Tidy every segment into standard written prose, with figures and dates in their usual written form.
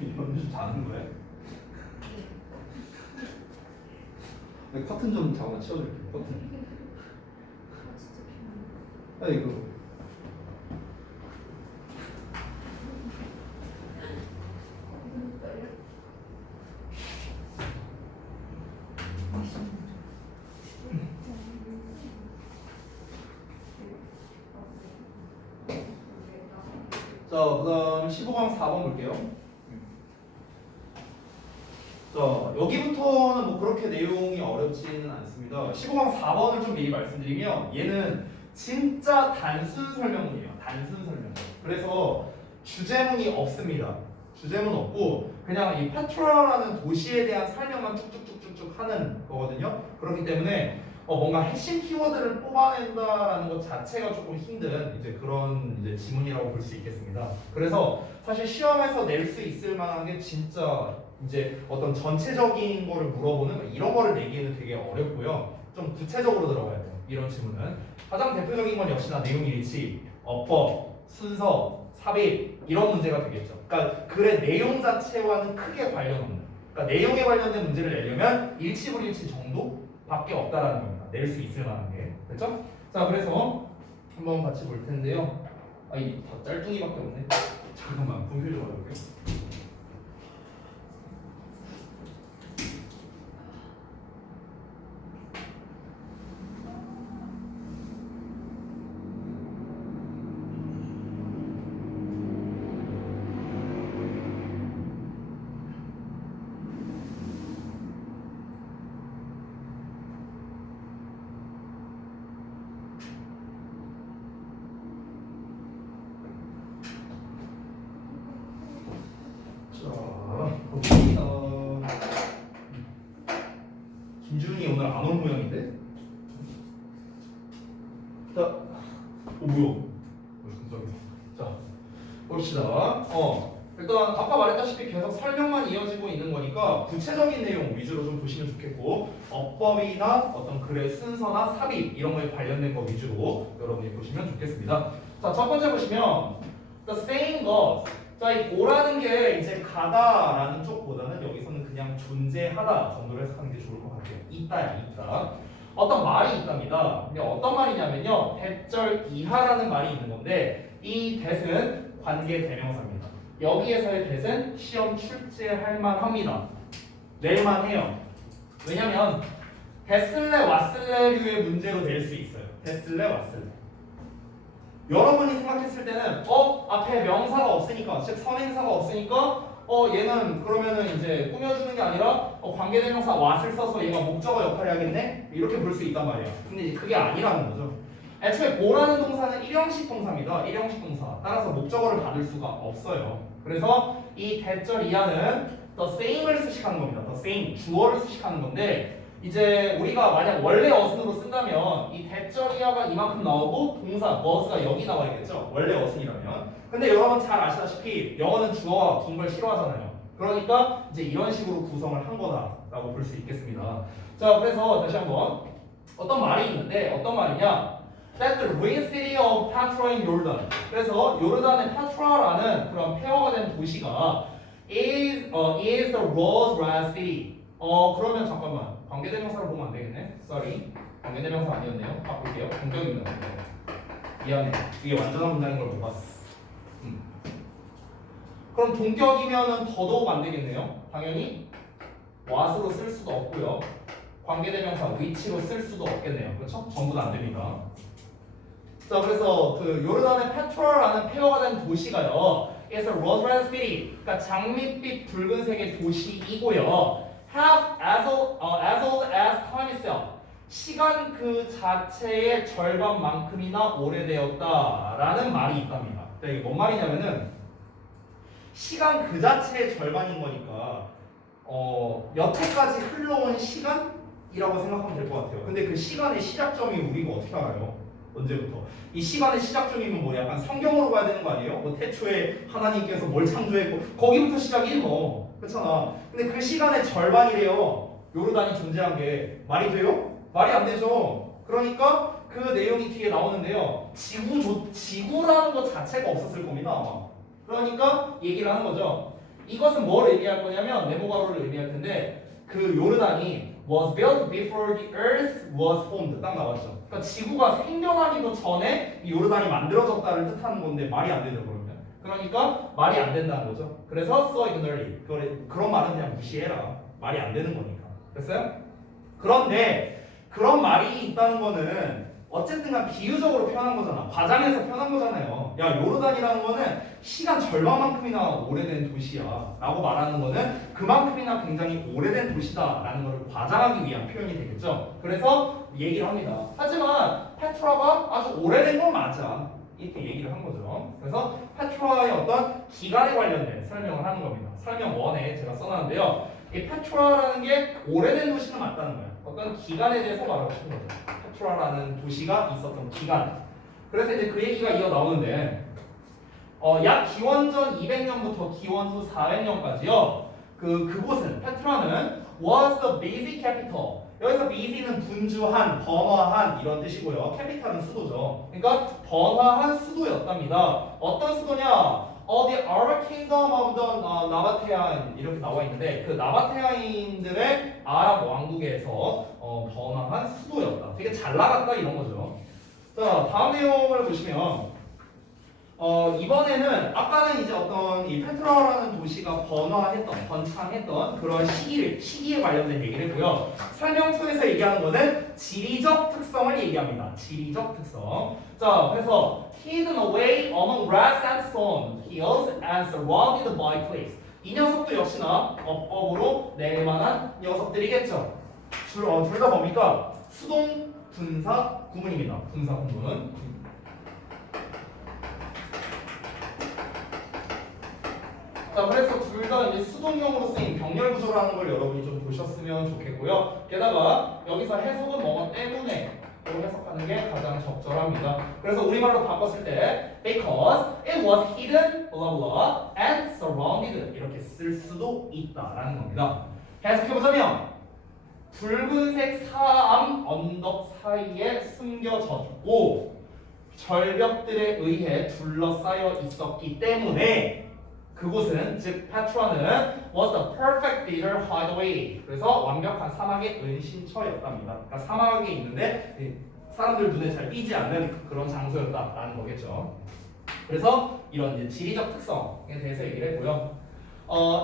연주 자는 거야? 커튼 좀 잠깐만 치워줄게. 커튼. 이거. 자, 그다음 15강 4번 볼게요. 자, 여기부터는 뭐 그렇게 내용이 어렵지는 않습니다. 15강 4번을 좀 미리 말씀드리면 얘는 진짜 단순 설명문이에요. 단순 설명문. 그래서 주제문이 없습니다. 주제문 없고 그냥 이 파트라라는 도시에 대한 설명만 쭉쭉쭉쭉쭉 하는 거거든요. 그렇기 때문에 뭔가 핵심 키워드를 뽑아낸다라는 것 자체가 조금 힘든 이제 그런 이제 지문이라고 볼 수 있겠습니다. 그래서 사실 시험에서 낼 수 있을 만한 게 진짜 이제 어떤 전체적인 거를 물어보는 이런 거를 내기에는 되게 어렵고요. 좀 구체적으로 들어가야 돼요. 이런 질문은 가장 대표적인 건 역시나 내용 일치, 어법, 순서, 삽입 이런 문제가 되겠죠. 그러니까 글의 내용 자체와는 크게 관련 없는. 그러니까 내용에 관련된 문제를 내려면 일치 불일치 정도밖에 없다라는 겁니다. 낼 수 있을 만한 게. 그렇죠? 자, 그래서 한번 같이 볼 텐데요. 이 짤뚱이밖에 없네. 잠깐만, 분필 좀 가져올게요. 김준이 오늘 안 올 모양인데? 자, 뭐야? 자, 봅시다. 일단 아까 말했다시피 계속 설명만 이어지고 있는 거니까 구체적인 내용 위주로 좀 보시면 좋겠고 어법이나 어떤 글의 순서나 삽입 이런 거에 관련된 거 위주로 여러분이 보시면 좋겠습니다. 자, 첫 번째 보시면 the same goes. 자, 이 고라는 게 이제 가다라는 쪽보다는 여기서는 그냥 존재하다 정도로 해석하는 게 좋을 것 같아요. 있다야, 있다. 어떤 말이 있답니다. 근데 어떤 말이냐면요, 대절 이하라는 말이 있는 건데 이 that은 관계 대명사입니다. 여기에서의 that은 시험 출제할 만합니다. 낼만 해요. 왜냐면 됐을래 왔을래류의 문제로 낼 수 있어요. 됐을래 왔을래. 여러분이 생각했을 때는 앞에 명사가 없으니까 즉 선행사가 없으니까 얘는 그러면은 이제 꾸며주는 게 아니라 관계대명사 was을 써서 얘가 목적어 역할을 해야겠네 이렇게 볼 수 있단 말이야. 근데 그게 아니라는 거죠. 애초에 고라는 동사는 일형식 동사입니다. 일형식 동사. 따라서 목적어를 받을 수가 없어요. 그래서 이 대절 이하는 the same을 수식하는 겁니다. the same 주어를 수식하는 건데 이제 우리가 만약 원래 어순으로 쓴다면 이 대절 이하가 이만큼 나오고 동사 was가 여기 나와야겠죠. 원래 어순이라면. 근데 여러분 잘 아시다시피 영어는 주어와 긴 걸 싫어하잖아요. 그러니까 이제 이런 식으로 구성을 한 거다라고 볼 수 있겠습니다. 자, 그래서 다시 한번 어떤 말이 있는데 어떤 말이냐? That the ruined city of Petra in Jordan. 그래서 요르단의 파트라라는 그런 폐허가 된 도시가 is the world's red city. 그러면 잠깐만 관계대명사를 보면 안 되겠네. Sorry. 관계대명사 아니었네요. 볼게요. 동격입니다. 미안해. 이게 완전한 문장인 걸 못 봤어. 그럼 동격이면은 더더욱 안 되겠네요. 당연히 what으로 쓸 수도 없고요. 관계대명사 which로 쓸 수도 없겠네요. 그렇죠? 전부 다 안 됩니다. 자, 그래서 그 요르단의 페트라라는 폐허가 된 도시가요. is a rose-red city. 그러니까 장밋빛 붉은색의 도시이고요. have as old as time itself. 시간 그 자체의 절반만큼이나 오래되었다라는 말이 있답니다. 이게 뭔 말이냐면은 시간 그 자체의 절반인 거니까 여태까지 흘러온 시간이라고 생각하면 될 것 같아요. 근데 그 시간의 시작점이 우리가 어떻게 알아요? 언제부터? 이 시간의 시작점이면 뭐 약간 성경으로 가야 되는 거 아니에요? 뭐 태초에 하나님께서 뭘 창조했고 거기부터 시작이지 뭐. 그렇잖아. 근데 그 시간의 절반이래요. 요르단이 존재한 게 말이 돼요? 말이 안 되죠. 그러니까 그 내용이 뒤에 나오는데요. 지구라는 것 자체가 없었을 겁니다 아마. 그러니까 얘기를 하는 거죠. 이것은 뭘 의미할 거냐면 네모가로를 의미할 텐데 그 요르단이 was built before the earth was formed 딱 나왔죠. 그러니까 지구가 생겨나기도 전에 이 요르단이 만들어졌다를 뜻하는 건데 말이 안 되죠 그러면. 그러니까 말이 안 된다는 거죠. 그래서 so ignorantly 그런 말은 그냥 무시해라. 말이 안 되는 거니까. 됐어요? 그런데 그런 말이 있다는 거는 어쨌든 간 비유적으로 표현한 거잖아. 과장해서 표현한 거잖아요. 야 요르단이라는 거는 시간 절반만큼이나 오래된 도시야 라고 말하는 거는 그만큼이나 굉장히 오래된 도시다 라는 걸 과장하기 위한 표현이 되겠죠. 그래서 얘기를 합니다. 하지만 페트라가 아주 오래된 건 맞아 이렇게 얘기를 한 거죠. 그래서 페트라의 어떤 기간에 관련된 설명을 하는 겁니다. 설명 1에 제가 써놨는데요. 이 페트라라는 게 오래된 도시는 맞다는 거예요. 어떤 기간에 대해서 말하고 싶은 거죠. 페트라라는 도시가 있었던 기간. 그래서 이제 그 얘기가 이어 나오는데 약 기원전 200년부터 기원후 400년까지요. 그곳은 페트라는 was the busy capital. 여기서 busy는 분주한, 번화한 이런 뜻이고요. 캐피탈은 수도죠. 그러니까 번화한 수도였답니다. 어떤 수도냐? the Arab Kingdom of the 나바테아인 이렇게 나와 있는데 그 나바테아인들의 아랍 왕국에서 번화한 수도였다. 되게 잘 나갔다 이런 거죠. 자, 다음 내용을 보시면 이번에는 아까는 이제 어떤 이 페트라라는 도시가 번화했던, 번창했던 그런 시기에 관련된 얘기를 했고요. 설명 2에서 얘기하는 거는 지리적 특성을 얘기합니다. 지리적 특성. 자, 그래서 hidden away among rocks and stone hills and surrounded by cliffs. 이 녀석도 역시나 어법으로 낼 만한 녀석들이겠죠. 둘 다 뭡니까? 수동 분사 구문입니다. 분사 구문. 자, 그래서 둘 다 이제 수동형으로 쓰인 병렬 구조라는 걸 여러분이 좀 보셨으면 좋겠고요. 게다가 여기서 해석은 뭐뭐 때문에 로 해석하는 게 가장 적절합니다. 그래서 우리말로 바꿨을 때 because it was hidden blah blah and surrounded 이렇게 쓸 수도 있다라는 겁니다. 해석해보자면 붉은색 사암 언덕 사이에 숨겨졌고 절벽들에 의해 둘러싸여 있었기 때문에 그곳은 즉 페트라는 was the perfect desert hideaway. 그래서 완벽한 사막의 은신처였답니다. 그러니까 사막에 있는데 사람들 눈에 잘 띄지 않는 그런 장소였다라는 거겠죠. 그래서 이런 이제 지리적 특성에 대해서 얘기를 했고요.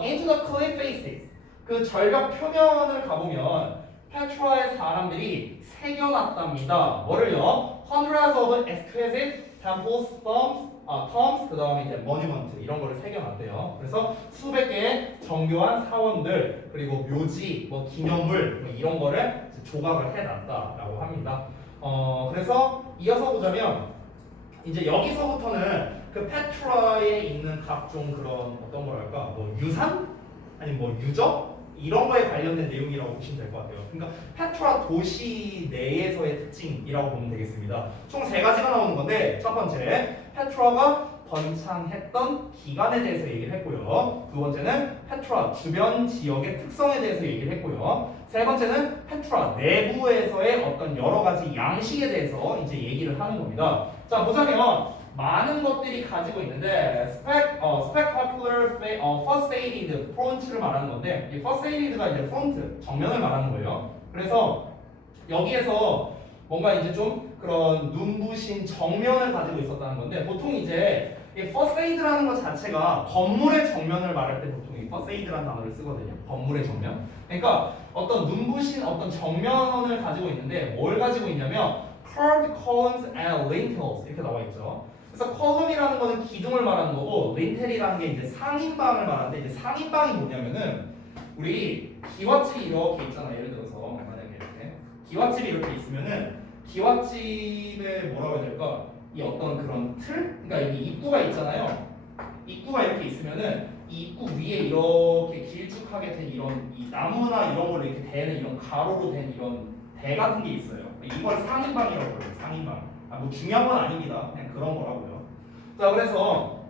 into the cliff faces 그 절벽 표면을 가보면 페트라의 사람들이 새겨놨답니다. 뭐를요? Hundreds of exquisite temples, tombs, 그 다음에 이제 monument 이런 거를 새겨놨대요. 그래서 수백 개의 정교한 사원들 그리고 묘지, 뭐 기념물 뭐 이런 거를 조각을 해놨다라고 합니다. 그래서 이어서 보자면 이제 여기서부터는 그 페트라에 있는 각종 그런 어떤 거랄까 뭐 유산 아니 뭐 유적 이런 거에 관련된 내용이라고 보시면 될 것 같아요. 그러니까 페트라 도시 내에서의 특징이라고 보면 되겠습니다. 총 3가지가 나오는 건데 첫 번째 페트라가 번창했던 기간에 대해서 얘기를 했고요. 두 번째는 페트라 주변 지역의 특성에 대해서 얘기를 했고요. 세 번째는 페트라 내부에서의 어떤 여러 가지 양식에 대해서 이제 얘기를 하는 겁니다. 자, 보자면 많은 것들이 가지고 있는데 spectacular facade front를 말하는 건데 이 facade가 이제 front 정면을 말하는 거예요. 그래서 여기에서 뭔가 이제 좀 그런 눈부신 정면을 가지고 있었다는 건데 보통 이제 이 facade라는 것 자체가 건물의 정면을 말할 때 보통 이 facade라는 단어를 쓰거든요. 건물의 정면. 그러니까 어떤 눈부신 어떤 정면을 가지고 있는데 뭘 가지고 있냐면 curved columns and lintels 이렇게 나와 있죠. 그래서 컬럼이라는 거는 기둥을 말하는 거고 린텔이라는 게 이제 상인방을 말하는데 이제 상인방이 뭐냐면은 우리 기와집이 이렇게 있잖아. 예를 들어서 만약에 이렇게 기와집이 이렇게 있으면은 기와집에 뭐라고 해야 될까? 이 어떤 그런 틀? 그러니까 여기 입구가 있잖아요. 입구가 이렇게 있으면은 이 입구 위에 이렇게 길쭉하게 된 이런 이 나무나 이런 걸 이렇게 대는 이런 가로로 된 이런 대 같은 게 있어요. 이걸 상인방이라고 그래요. 상인방. 뭐 중요한 건 아닙니다. 그냥 그런 거라고요. 자, 그래서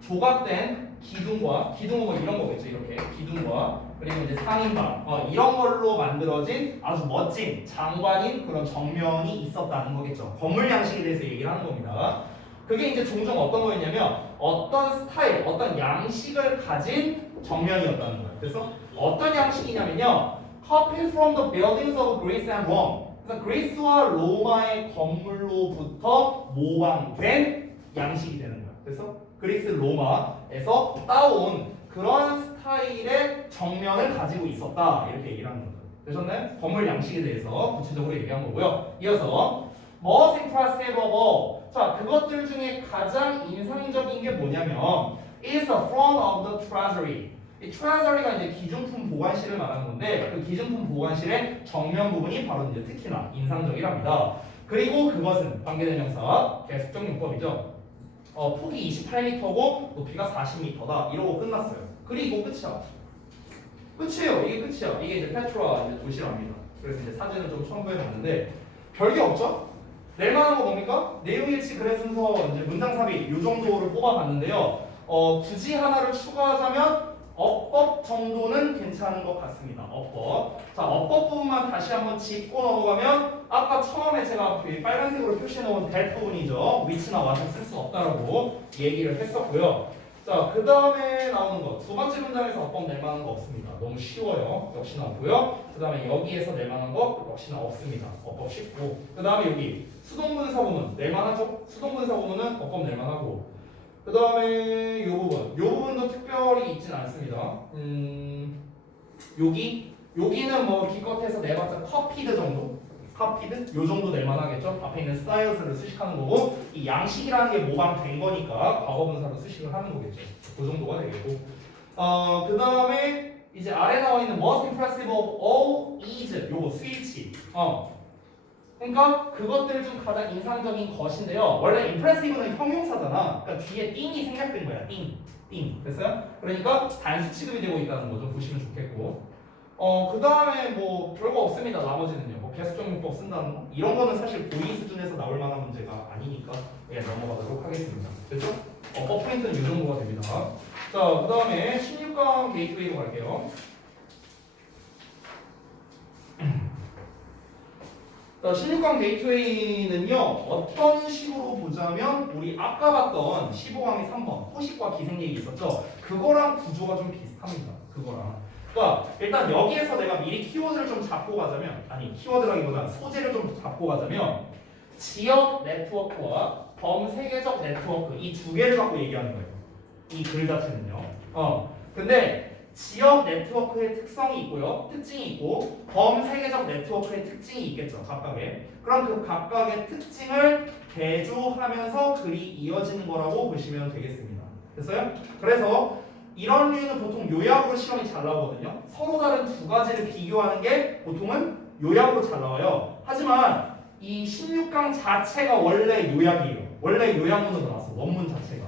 조각된 기둥은 뭐 이런 거겠죠. 이렇게 기둥과 그리고 이제 상인방 이런 걸로 만들어진 아주 멋진 장관인 그런 정면이 있었다는 거겠죠. 건물 양식에 대해서 얘기를 하는 겁니다. 그게 이제 종종 어떤 거였냐면 어떤 스타일, 어떤 양식을 가진 정면이었다는 거예요. 그래서 어떤 양식이냐면요. Copied from the buildings of Greece and Rome. 그래서 그리스와 로마의 건물로부터 모방된 양식이 되는 거예요. 그래서 그리스 로마에서 따온 그런 스타일의 정면을 가지고 있었다. 이렇게 얘기를 하는 거죠. 되셨나요? 건물 양식에 대해서 구체적으로 얘기한 거고요. 이어서 most impressive of all. 자, 그것들 중에 가장 인상적인 게 뭐냐면 is the front of the treasury. 이 treasury가 이제 기준품 보관실을 말하는 건데 그 기준품 보관실의 정면 부분이 바로 이제 특히나 인상적이랍니다. 그리고 그것은 관계대명사 계속적 용법이죠. 폭이 28m고 높이가 40m다. 이러고 끝났어요. 그리고 끝이야. 끝이에요. 이게 끝이야. 이게 이제 페트라 이제 도시랍니다. 그래서 이제 사진을 좀 첨부해봤는데 별게 없죠? 낼 만한 거 뭡니까? 내용일치 글의 순서 이제 문장 삽입 이 정도를 뽑아봤는데요. 굳이 하나를 추가하자면 어법 정도는 괜찮은 것 같습니다. 어법. 자, 어법 부분만 다시 한번 짚고 넘어가면 아까 처음에 제가 빨간색으로 표시해놓은 될 부분이죠. 위치나 와서 쓸 수 없다라고 얘기를 했었고요. 자, 그 다음에 나오는 거. 두 번째 문장에서 어법 낼 만한 거 없습니다. 너무 쉬워요. 역시나 없고요. 그 다음에 여기에서 낼 만한 거 역시나 없습니다. 어법 쉽고. 그 다음에 여기 수동분사 부분 낼 만하죠? 수동분사 부분은 어법 낼 만하고. 그 다음에 이 부분도 특별히 있진 않습니다. 여기는 뭐 기껏해서 내봤자 커피드 정도? 커피드? 요 정도 낼만하겠죠? 앞에 있는 스타일스를 수식하는 거고 이 양식이라는 게 모방된 거니까 과거분사로 수식을 하는 거겠죠. 그 정도가 되겠고 그 다음에 이제 아래 나와 있는 most impressive of all is 요거 스위치 그러니까 그것들 중 가장 인상적인 것인데요. 원래 impressive는 형용사잖아. 그러니까 뒤에 띵이 생략된 거야. 띵. 됐어요? 그러니까 단수 취급이 되고 있다는 거 좀 보시면 좋겠고. 그 다음에 뭐 별거 없습니다. 나머지는요. 뭐 계속적 용법 쓴다는 거 이런 거는 사실 고2 수준에서 나올 만한 문제가 아니니까 예, 넘어가도록 하겠습니다. 됐죠? 어법 포인트는 이 정도가 됩니다. 자, 그 다음에 16강 게이트웨이로 갈게요. 자, 16강 게이트웨이는요 어떤 식으로 보자면 우리 아까 봤던 15강의 3번 포식과 기생 얘기 있었죠. 그거랑 구조가 좀 비슷합니다. 그거랑 그러니까 일단 여기에서 내가 미리 키워드를 좀 잡고 가자면 아니 키워드라기보다 소재를 좀 잡고 가자면 지역 네트워크와 범세계적 네트워크 이 두 개를 갖고 얘기하는 거예요. 이 글 자체는요. 근데 지역 네트워크의 특성이 있고요. 특징이 있고 범세계적 네트워크의 특징이 있겠죠. 각각의. 그럼 그 각각의 특징을 대조하면서 글이 이어지는 거라고 보시면 되겠습니다. 됐어요? 그래서 이런 류는 보통 요약으로 시험이 잘 나오거든요. 서로 다른 두 가지를 비교하는 게 보통은 요약으로 잘 나와요. 하지만 이 16강 자체가 원래 요약이에요. 원래 요약문으로 나왔어. 원문 자체가.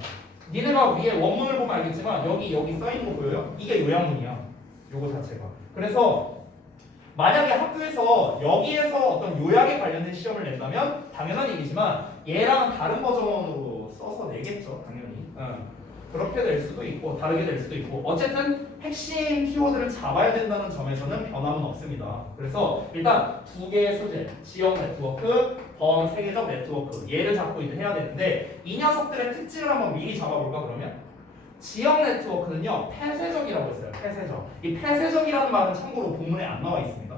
니네가 위에 원문을 보면 알겠지만 여기 써있는 거 보여요? 이게 요약문이야. 요거 자체가. 그래서 만약에 학교에서 여기에서 어떤 요약에 관련된 시험을 낸다면 당연한 얘기지만 얘랑 다른 버전으로 써서 내겠죠. 당연히. 그렇게 될 수도 있고 다르게 될 수도 있고 어쨌든 핵심 키워드를 잡아야 된다는 점에서는 변함은 없습니다. 그래서 일단 두 개의 소재, 지역 네트워크, 범세계적 네트워크 얘를 잡고 이제 해야 되는데 이 녀석들의 특징을 한번 미리 잡아볼까 그러면? 지역 네트워크는요 폐쇄적이라고 했어요. 폐쇄적. 이 폐쇄적이라는 말은 참고로 본문에 안 나와 있습니다.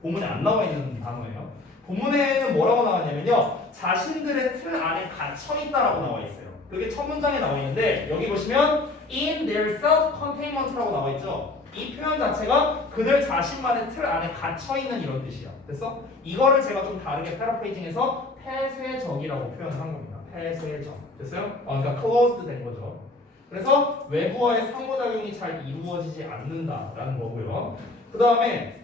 본문에 안 나와 있는 단어예요. 본문에는 뭐라고 나왔냐면요 자신들의 틀 안에 갇혀 있다라고 나와 있어요. 그게 첫 문장에 나와 있는데 여기 보시면 in their self-containment라고 나와 있죠. 이 표현 자체가 그들 자신만의 틀 안에 갇혀 있는 이런 뜻이야. 됐어? 이거를 제가 좀 다르게 패러프레이징해서 폐쇄적이라고 표현을 한 겁니다. 폐쇄적. 됐어요? 그러니까 closed 된 거죠. 그래서 외부와의 상호작용이 잘 이루어지지 않는다라는 거고요. 그 다음에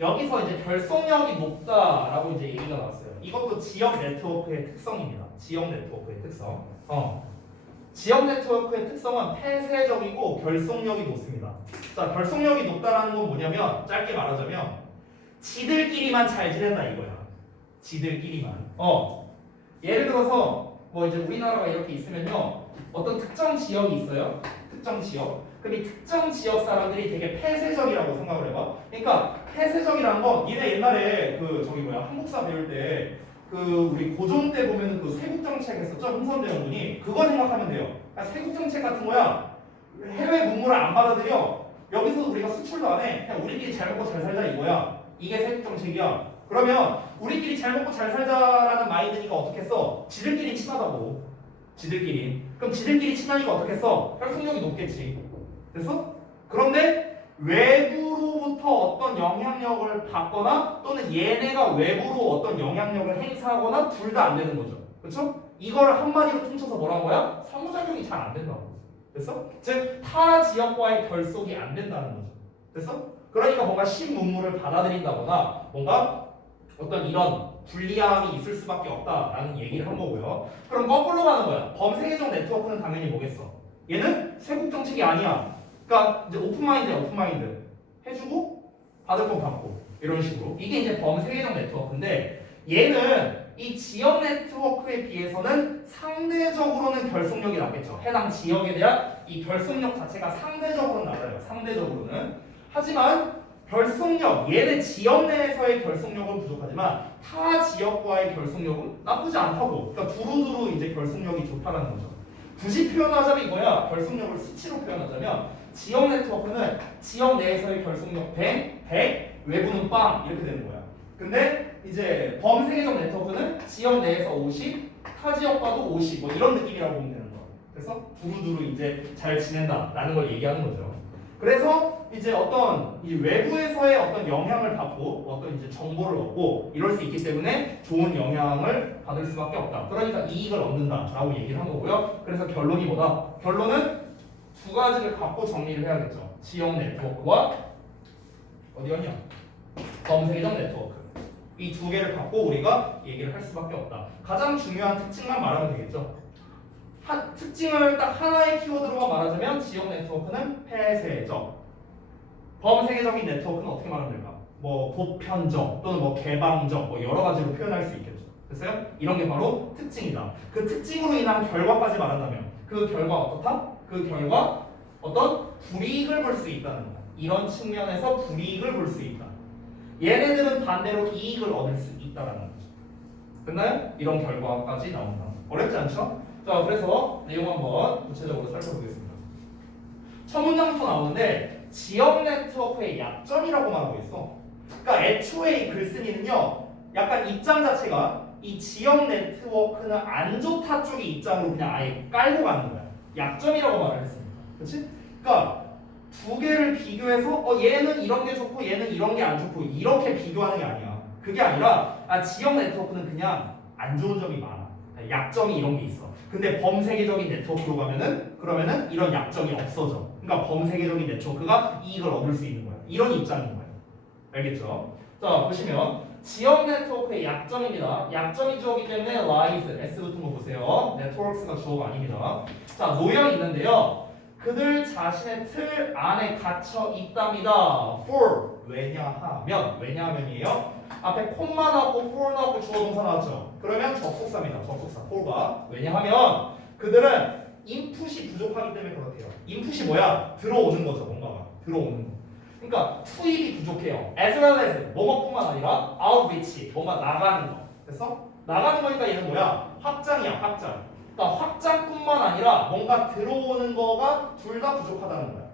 여기서 이제 결속력이 높다라고 이제 얘기가 나왔어요. 이것도 지역 네트워크의 특성입니다. 지역 네트워크의 특성. 지역 네트워크의 특성은 폐쇄적이고 결속력이 높습니다. 자, 결속력이 높다라는 건 뭐냐면 짧게 말하자면 지들끼리만 잘 지낸다 이거야. 지들끼리만. 예를 들어서 뭐 이제 우리나라가 이렇게 있으면요. 어떤 특정 지역이 있어요. 특정 지역. 그럼 이 특정 지역 사람들이 되게 폐쇄적이라고 생각을 해봐. 그러니까 폐쇄적이라는 건 니네 옛날에 그 저기 뭐야 한국사 배울 때 우리 고종 때 보면 그 세국 정책 했었죠? 흥선대원군이 그거 생각하면 돼요. 그러니까 세국 정책 같은 거야. 해외 문물을 안 받아들여. 여기서 우리가 수출도 안 해. 그냥 우리끼리 잘 먹고 잘 살자 이거야. 이게 세국 정책이야. 그러면 우리끼리 잘 먹고 잘 살자라는 마인드니까 어떻게 써? 지들끼리 친하다고. 지들끼리. 그럼 지들끼리 친하니까 어떻게 써? 혈통력이 높겠지. 됐어? 그런데 외부로부터 어떤 영향력을 받거나 또는 얘네가 외부로 어떤 영향력을 행사하거나 둘 다 안 되는 거죠. 그렇죠? 이거를 한마디로 퉁쳐서 뭐라는 거야? 상호작용이 잘 안 된다고. 됐어? 즉 타 지역과의 결속이 안 된다는 거죠. 됐어? 그러니까 뭔가 신문물을 받아들인다거나 뭔가 어떤 이런 불리함이 있을 수밖에 없다라는 얘기를 한 거고요. 그럼 거꾸로 가는 거야. 범세계적 네트워크는 당연히 뭐겠어? 얘는 세국 정책이 아니야. 그러니까 이제 오픈마인드야, 오픈마인드. 해주고 받을 건 받고 이런 식으로. 이게 이제 범세계적 네트워크인데 얘는 이 지역 네트워크에 비해서는 상대적으로는 결속력이 낮겠죠. 해당 지역에 대한 이 결속력 자체가 상대적으로는 낮아요. 상대적으로는. 하지만 결속력, 얘네 지역 내에서의 결속력은 부족하지만 타 지역과의 결속력은 나쁘지 않다고. 그러니까 두루두루 이제 결속력이 좋다는 거죠. 굳이 표현하자면 이거야. 결속력을 수치로 표현하자면 지역 네트워크는 지역 내에서의 결속력 100, 외부는 빵 이렇게 되는 거야. 근데 이제 범세계적 네트워크는 지역 내에서 50, 타 지역과도 50 뭐 이런 느낌이라고 보면 되는 거야. 그래서 두루두루 이제 잘 지낸다라는 걸 얘기하는 거죠. 그래서 이제 어떤 이 외부에서의 어떤 영향을 받고 어떤 이제 정보를 얻고 이럴 수 있기 때문에 좋은 영향을 받을 수밖에 없다. 그러니까 이익을 얻는다라고 얘기를 한 거고요. 그래서 결론이 뭐다? 결론은 두 가지를 갖고 정리를 해야겠죠. 지역 네트워크와 어디였냐? 범세계적 네트워크. 이 두 개를 갖고 우리가 얘기를 할 수밖에 없다. 가장 중요한 특징만 말하면 되겠죠. 특징을 딱 하나의 키워드로만 말하자면 지역 네트워크는 폐쇄적. 범세계적인 네트워크는 어떻게 말하면 될까? 뭐 보편적 또는 뭐 개방적 뭐 여러 가지로 표현할 수 있겠죠. 됐어요? 이런 게 바로 특징이다. 그 특징으로 인한 결과까지 말한다면 그 결과 어떻다? 그 결과 어떤 불이익을 볼 수 있다는 거야. 이런 측면에서 불이익을 볼 수 있다. 얘네들은 반대로 이익을 얻을 수 있다는 거죠. 됐나요? 이런 결과까지 나온다. 어렵지 않죠? 자, 그래서 내용 한번 구체적으로 살펴보겠습니다. 첫 문장부터 나오는데 지역 네트워크의 약점이라고 말하고 있어. 그러니까 애초에 이 글쓴이는요, 약간 입장 자체가 이 지역 네트워크는 안 좋다 쪽의 입장으로 그냥 아예 깔고 가는 거야. 약점이라고 말을 했습니다. 그렇지? 그러니까 두 개를 비교해서 얘는 이런 게 좋고 얘는 이런 게 안 좋고 이렇게 비교하는 게 아니야. 그게 아니라 지역 네트워크는 그냥 안 좋은 점이 많아. 약점이 이런 게 있어. 근데 범세계적인 네트워크로 가면은 그러면은 이런 약점이 없어져. 그러니까 범세계적인 네트워크가 이익을 얻을 수 있는 거야. 이런 입장인 거야. 알겠죠? 자, 보시면 지역 네트워크의 약점입니다. 약점이 주어기 때문에 lies, s 붙은 거 보세요. networks가 주어가 아닙니다. 자, 놓여 있는데요. 그들 자신의 틀 안에 갇혀 있답니다. for 왜냐하면이에요. 앞에 콤마 나왔고 for 나왔고 주어 동사 나왔죠. 그러면 접속사입니다. 접속사 for가. 왜냐하면 그들은 인풋이 부족하기 때문에 그렇대요. 인풋이 뭐야? 들어오는 거죠. 뭔가가 들어오는 거. 그러니까 투입이 부족해요. as well as 뭐뭐뿐만 아니라 outreach 뭔가 나가는 거. 됐어? 나가는 거니까 얘는 뭐야? 확장이야. 확장. 그러니까 확장뿐만 아니라 뭔가 들어오는 거가 둘 다 부족하다는 거야.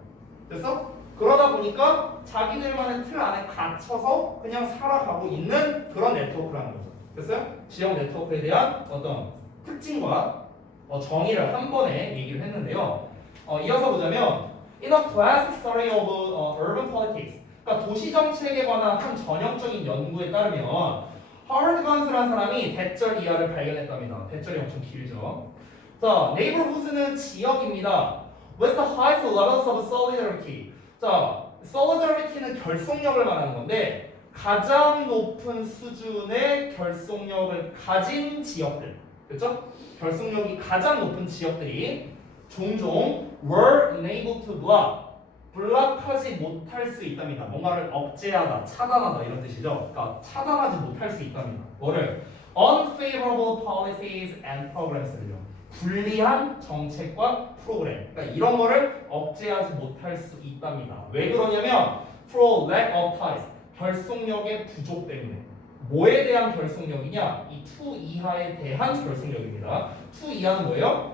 됐어? 그러다 보니까 자기들만의 틀 안에 갇혀서 그냥 살아가고 있는 그런 네트워크라는 거죠. 됐어요? 지역 네트워크에 대한 어떤 특징과 정의를 한 번에 얘기를 했는데요. 이어서 보자면 In a class study of urban politics, 그러니까 도시 정책에 관한 한 전형적인 연구에 따르면 하워드 건스라는 사람이 대절 이하를 발견했답니다. 대절이 엄청 길죠. 자, neighborhoods는 지역입니다. With the highest levels of solidarity. 자, solidarity는 결속력을 말하는 건데 가장 높은 수준의 결속력을 가진 지역들, 그렇죠? 결속력이 가장 높은 지역들이 종종 were unable to block, 블락하지 못할 수 있답니다. 뭔가를 억제하다, 차단하다 이런 뜻이죠. 그러니까 차단하지 못할 수 있답니다. 뭐를? unfavorable policies and programs를요. 불리한 정책과 프로그램. 그러니까 이런 거를 억제하지 못할 수 있답니다. 왜 그러냐면 for lack of ties, 결속력의 부족 때문에. 뭐에 대한 결속력이냐? 이 to 이하에 대한 결속력입니다. to 이하는 뭐예요?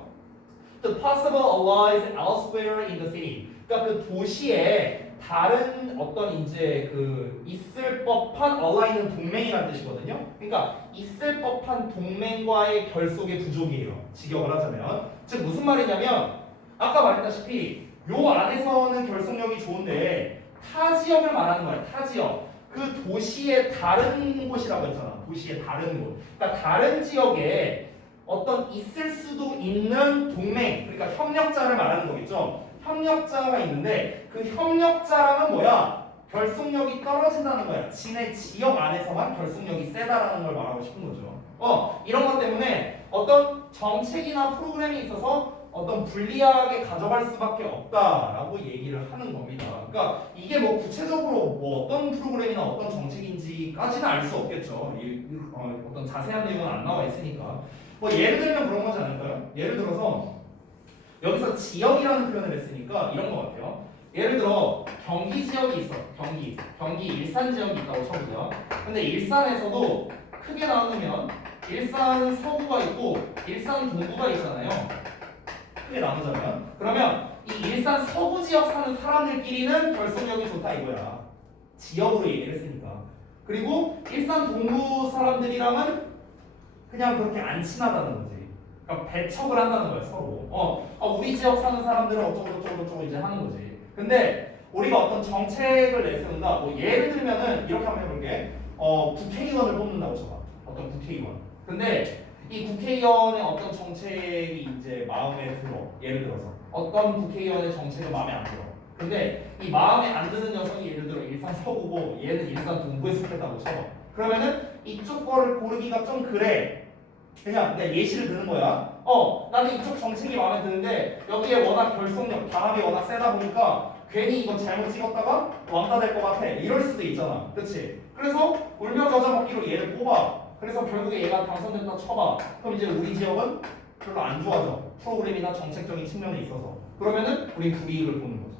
The possible allies elsewhere in the city. 그러니까 그 도시에 다른 어떤 이제 그 있을 법한 ally는 동맹이라는 뜻이거든요. 그러니까 있을 법한 동맹과의 결속의 부족이에요. 직역을 하자면. 즉 무슨 말이냐면 아까 말했다시피 요 안에서는 결속력이 좋은데 타 지역을 말하는 거야. 타 지역. 그 도시의 다른 곳이라고 했잖아. 도시의 다른 곳. 그러니까 다른 지역에 어떤 있을 수도 있는 동맹, 그러니까 협력자를 말하는 거겠죠. 협력자가 있는데 그 협력자랑은 뭐야? 결속력이 떨어진다는 거야. 지네 지역 안에서만 결속력이 세다라는 걸 말하고 싶은 거죠. 이런 것 때문에 어떤 정책이나 프로그램이 있어서 어떤 불리하게 가져갈 수밖에 없다라고 얘기를 하는 겁니다. 그러니까 이게 뭐 구체적으로 뭐 어떤 프로그램이나 어떤 정책인지까지는 알 수 없겠죠. 어떤 자세한 내용은 안 나와 있으니까. 뭐 예를 들면 그런 거지 않을까요? 예를 들어서 여기서 지역이라는 표현을 했으니까 이런 것 같아요. 예를 들어 경기 지역이 있어. 경기 일산 지역이 있다고 쳐보세요. 근데 일산에서도 크게 나누면 일산 서구가 있고 일산 동구가 있잖아요. 크게 나누자면 그러면 이 일산 서구 지역 사는 사람들끼리는 결속력이 좋다 이거야. 지역으로 얘기를 했으니까. 그리고 일산 동구 사람들이랑은 그냥 그렇게 안 친하다는 거지. 그러니까 배척을 한다는 거야 서로. 우리 지역 사는 사람들은 어쩌고 이제 하는 거지. 근데 우리가 어떤 정책을 내세운다. 뭐 예를 들면은 이렇게 한번 해볼게. 국회의원을 뽑는다고 쳐봐. 어떤 국회의원. 근데 이 국회의원의 어떤 정책이 이제 마음에 들어. 예를 들어서 어떤 국회의원의 정책은 마음에 안 들어. 근데 이 마음에 안 드는 녀석이 예를 들어 일산 서구고 얘는 일산 동구에 속했다고 쳐봐. 그러면은 이쪽 거를 고르기가 좀 그래. 그냥 내가 예시를 드는 거야. 나는 이쪽 정책이 마음에 드는데 여기에 워낙 결속력, 단합이 워낙 세다 보니까 괜히 이거 잘못 찍었다가 왕따 될 것 같아. 이럴 수도 있잖아. 그렇지? 그래서 울며 겨자 먹기로 얘를 뽑아. 그래서 결국에 얘가 당선됐다 쳐봐. 그럼 이제 우리 지역은 별로 안 좋아져. 프로그램이나 정책적인 측면에 있어서. 그러면은 우리 불이익을 보는 거죠.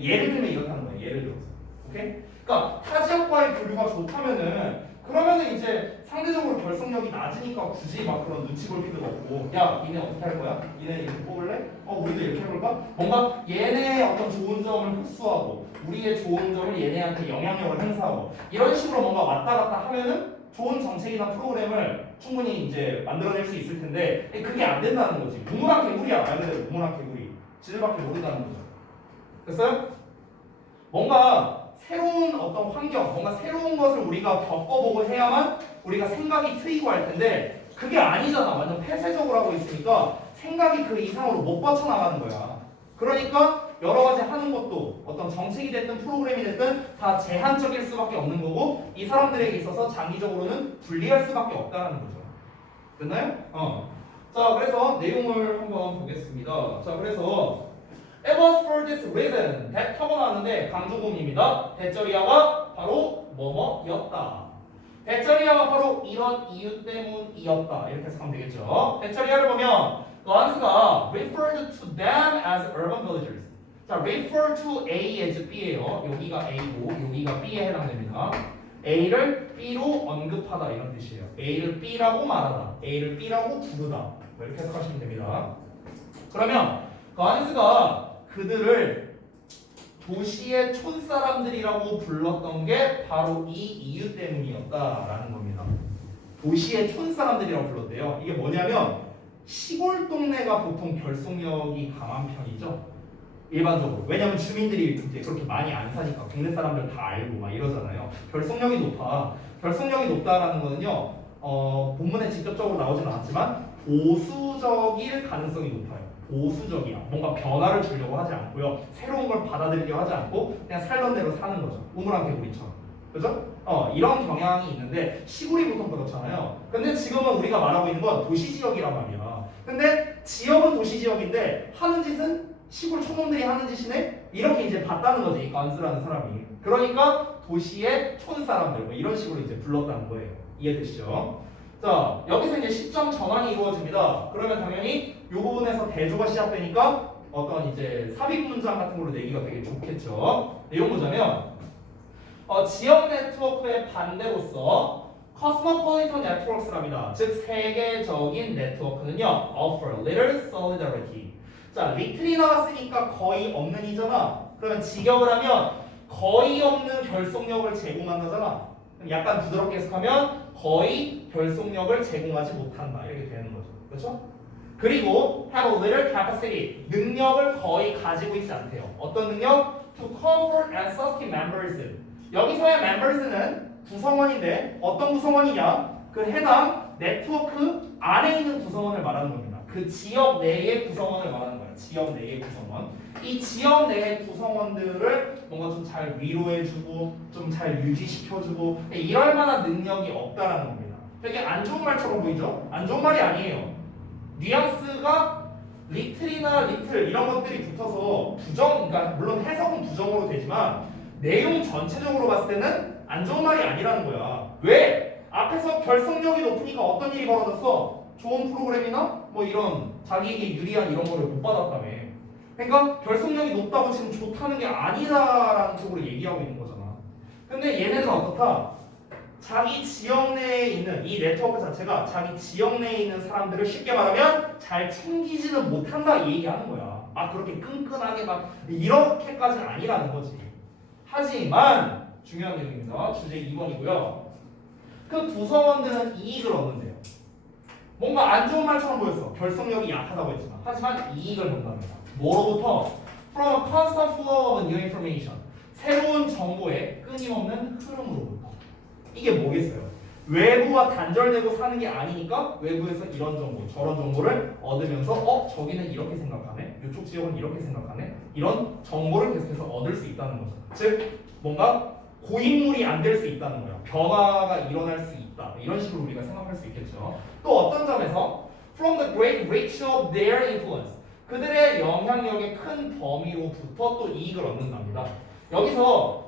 예를 들면 이렇다는 거야. 예를 들어서. 오케이? 그러니까 타 지역과의 교류가 좋다면은 그러면은 이제 상대적으로 결속력이 낮으니까 굳이 막 그런 눈치 볼 필요가 없고 야 니네 어떻게 할 거야? 니네 이렇게 뽑을래? 우리도 이렇게 해볼까? 뭔가 얘네의 어떤 좋은 점을 흡수하고 우리의 좋은 점을 얘네한테 영향력을 행사하고 이런 식으로 뭔가 왔다 갔다 하면은 좋은 정책이나 프로그램을 충분히 이제 만들어낼 수 있을 텐데 그게 안 된다는 거지. 우물안 개구리야. 말 그대로 우물안 개구리. 지들밖에 모른다는 거죠. 됐어요? 뭔가 새로운 어떤 환경, 뭔가 새로운 것을 우리가 겪어보고 해야만 우리가 생각이 트이고 할 텐데 그게 아니잖아. 완전 폐쇄적으로 하고 있으니까 생각이 그 이상으로 못 빠져나가는 거야. 그러니까 여러 가지 하는 것도 어떤 정책이 됐든 프로그램이 됐든 다 제한적일 수밖에 없는 거고 이 사람들에게 있어서 장기적으로는 불리할 수밖에 없다는 거죠. 됐나요? 자, 그래서 내용을 한번 보겠습니다. 자, 그래서 It was for this reason that 하고 나왔는데 강조문입니다. 대절이야가 바로 뭐뭐였다. 대절이야가 바로 이런 이유 때문이었다. 이렇게 해서 하면 되겠죠. 대절이야를 보면 건스가 referred to them as urban villagers. 자, refer to A as B예요. 여기가 A고 여기가 B에 해당됩니다. A를 B로 언급하다 이런 뜻이에요. A를 B라고 말하다. A를 B라고 부르다. 뭐 이렇게 해석하시면 됩니다. 그러면 건스가 그들을 도시의 촌사람들이라고 불렀던 게 바로 이 이유 때문이었다라는 겁니다. 도시의 촌사람들이라고 불렀대요. 이게 뭐냐면 시골 동네가 보통 결속력이 강한 편이죠. 일반적으로. 왜냐면 주민들이 이제 그렇게 많이 안 사니까 동네 사람들 다 알고 막 이러잖아요. 결속력이 높아. 결속력이 높다라는 거는요. 본문에 직접적으로 나오진 않았지만 보수적일 가능성이 높아요. 보수적이야. 뭔가 변화를 주려고 하지 않고요. 새로운 걸 받아들이려 하지 않고 그냥 살던 대로 사는 거죠. 우물안 개구리처럼. 그죠? 이런 경향이 있는데 시골이 보통 그렇잖아요. 근데 지금은 우리가 말하고 있는 건 도시지역이란 말이야. 근데 지역은 도시지역인데 하는 짓은 시골 촌놈들이 하는 짓이네? 이렇게 이제 봤다는 거지. 이 건스라는 사람이. 그러니까 도시의 촌사람들 뭐 이런 식으로 이제 불렀다는 거예요. 이해되시죠? 자, 여기서 이제 시점 전환이 이루어집니다. 그러면 당연히 이 부분에서 대조가 시작되니까 어떤 이제 삽입 문장 같은 걸로 내기가 되게 좋겠죠. 내용 보자면 지역 네트워크의 반대로서 Cosmopolitan networks랍니다. 즉 세계적인 네트워크는요 offer little solidarity. 자, little이 나왔으니까 거의 없는 이잖아. 그러면 직역을 하면 거의 없는 결속력을 제공한다잖아. 그럼 약간 부드럽게 해석하면 거의 결속력을 제공하지 못한다 이렇게 되는 거죠. 그렇죠? 그리고 have a little capacity, 능력을 거의 가지고 있지 않대요. 어떤 능력? To comfort and sustain members. 여기서의 members는 구성원인데 어떤 구성원이냐? 그 해당 네트워크 안에 있는 구성원을 말하는 겁니다. 그 지역 내의 구성원을 말하는 거예요. 지역 내의 구성원. 이 지역 내의 구성원들을 뭔가 좀 잘 위로해주고 좀 잘 유지시켜주고 이럴 만한 능력이 없다라는 겁니다. 되게 안 좋은 말처럼 보이죠? 안 좋은 말이 아니에요. 뉘앙스가 리틀이나 리틀 이런 것들이 붙어서 그러니까 물론 해석은 부정으로 되지만 내용 전체적으로 봤을 때는 안 좋은 말이 아니라는 거야. 왜? 앞에서 결속력이 높으니까 어떤 일이 벌어졌어? 좋은 프로그램이나 뭐 이런 자기에게 유리한 이런 거를 못 받았다며. 그러니까 결속력이 높다고 지금 좋다는 게 아니다라는 쪽으로 얘기하고 있는 거잖아. 근데 얘네는 어떻다? 자기 지역 내에 있는 이 네트워크 자체가 자기 지역 내에 있는 사람들을 쉽게 말하면 잘 챙기지는 못한다 이 얘기하는 거야. 아 그렇게 끈끈하게 막 이렇게까지는 아니라는 거지. 하지만 중요한 내용입니다. 주제 2번이고요. 그 구성원들은 이익을 얻는데요. 뭔가 안 좋은 말처럼 보였어. 결속력이 약하다고 했지만 하지만 이익을 본답니다. 뭐로부터? From a constant flow of new information. 새로운 정보의 끊임없는 흐름으로부터. 이게 뭐겠어요? 외부와 단절되고 사는 게 아니니까 외부에서 이런 정보, 저런 정보를 얻으면서 저기는 이렇게 생각하네, 이쪽 지역은 이렇게 생각하네, 이런 정보를 계속해서 얻을 수 있다는 거죠. 즉 뭔가 고인물이 안 될 수 있다는 거예요. 변화가 일어날 수 있다. 이런 식으로 우리가 생각할 수 있겠죠. 또 어떤 점에서 from the great reach of their influence, 그들의 영향력의 큰 범위로부터 또 이익을 얻는답니다. 여기서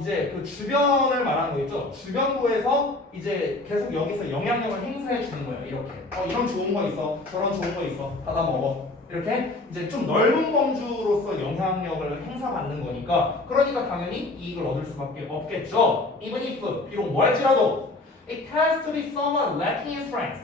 이제 그 주변을 말하는 거 있죠. 주변부에서 이제 계속 여기서 영향력을 행사해 주는 거예요. 이렇게 이런 좋은 거 있어, 저런 좋은 거 있어, 받아 먹어. 이렇게 이제 좀 넓은 범주로서 영향력을 행사받는 거니까 그러니까 당연히 이익을 얻을 수밖에 없겠죠. Even if 비록 뭐 할지라도 it has to be somewhat lacking in strength.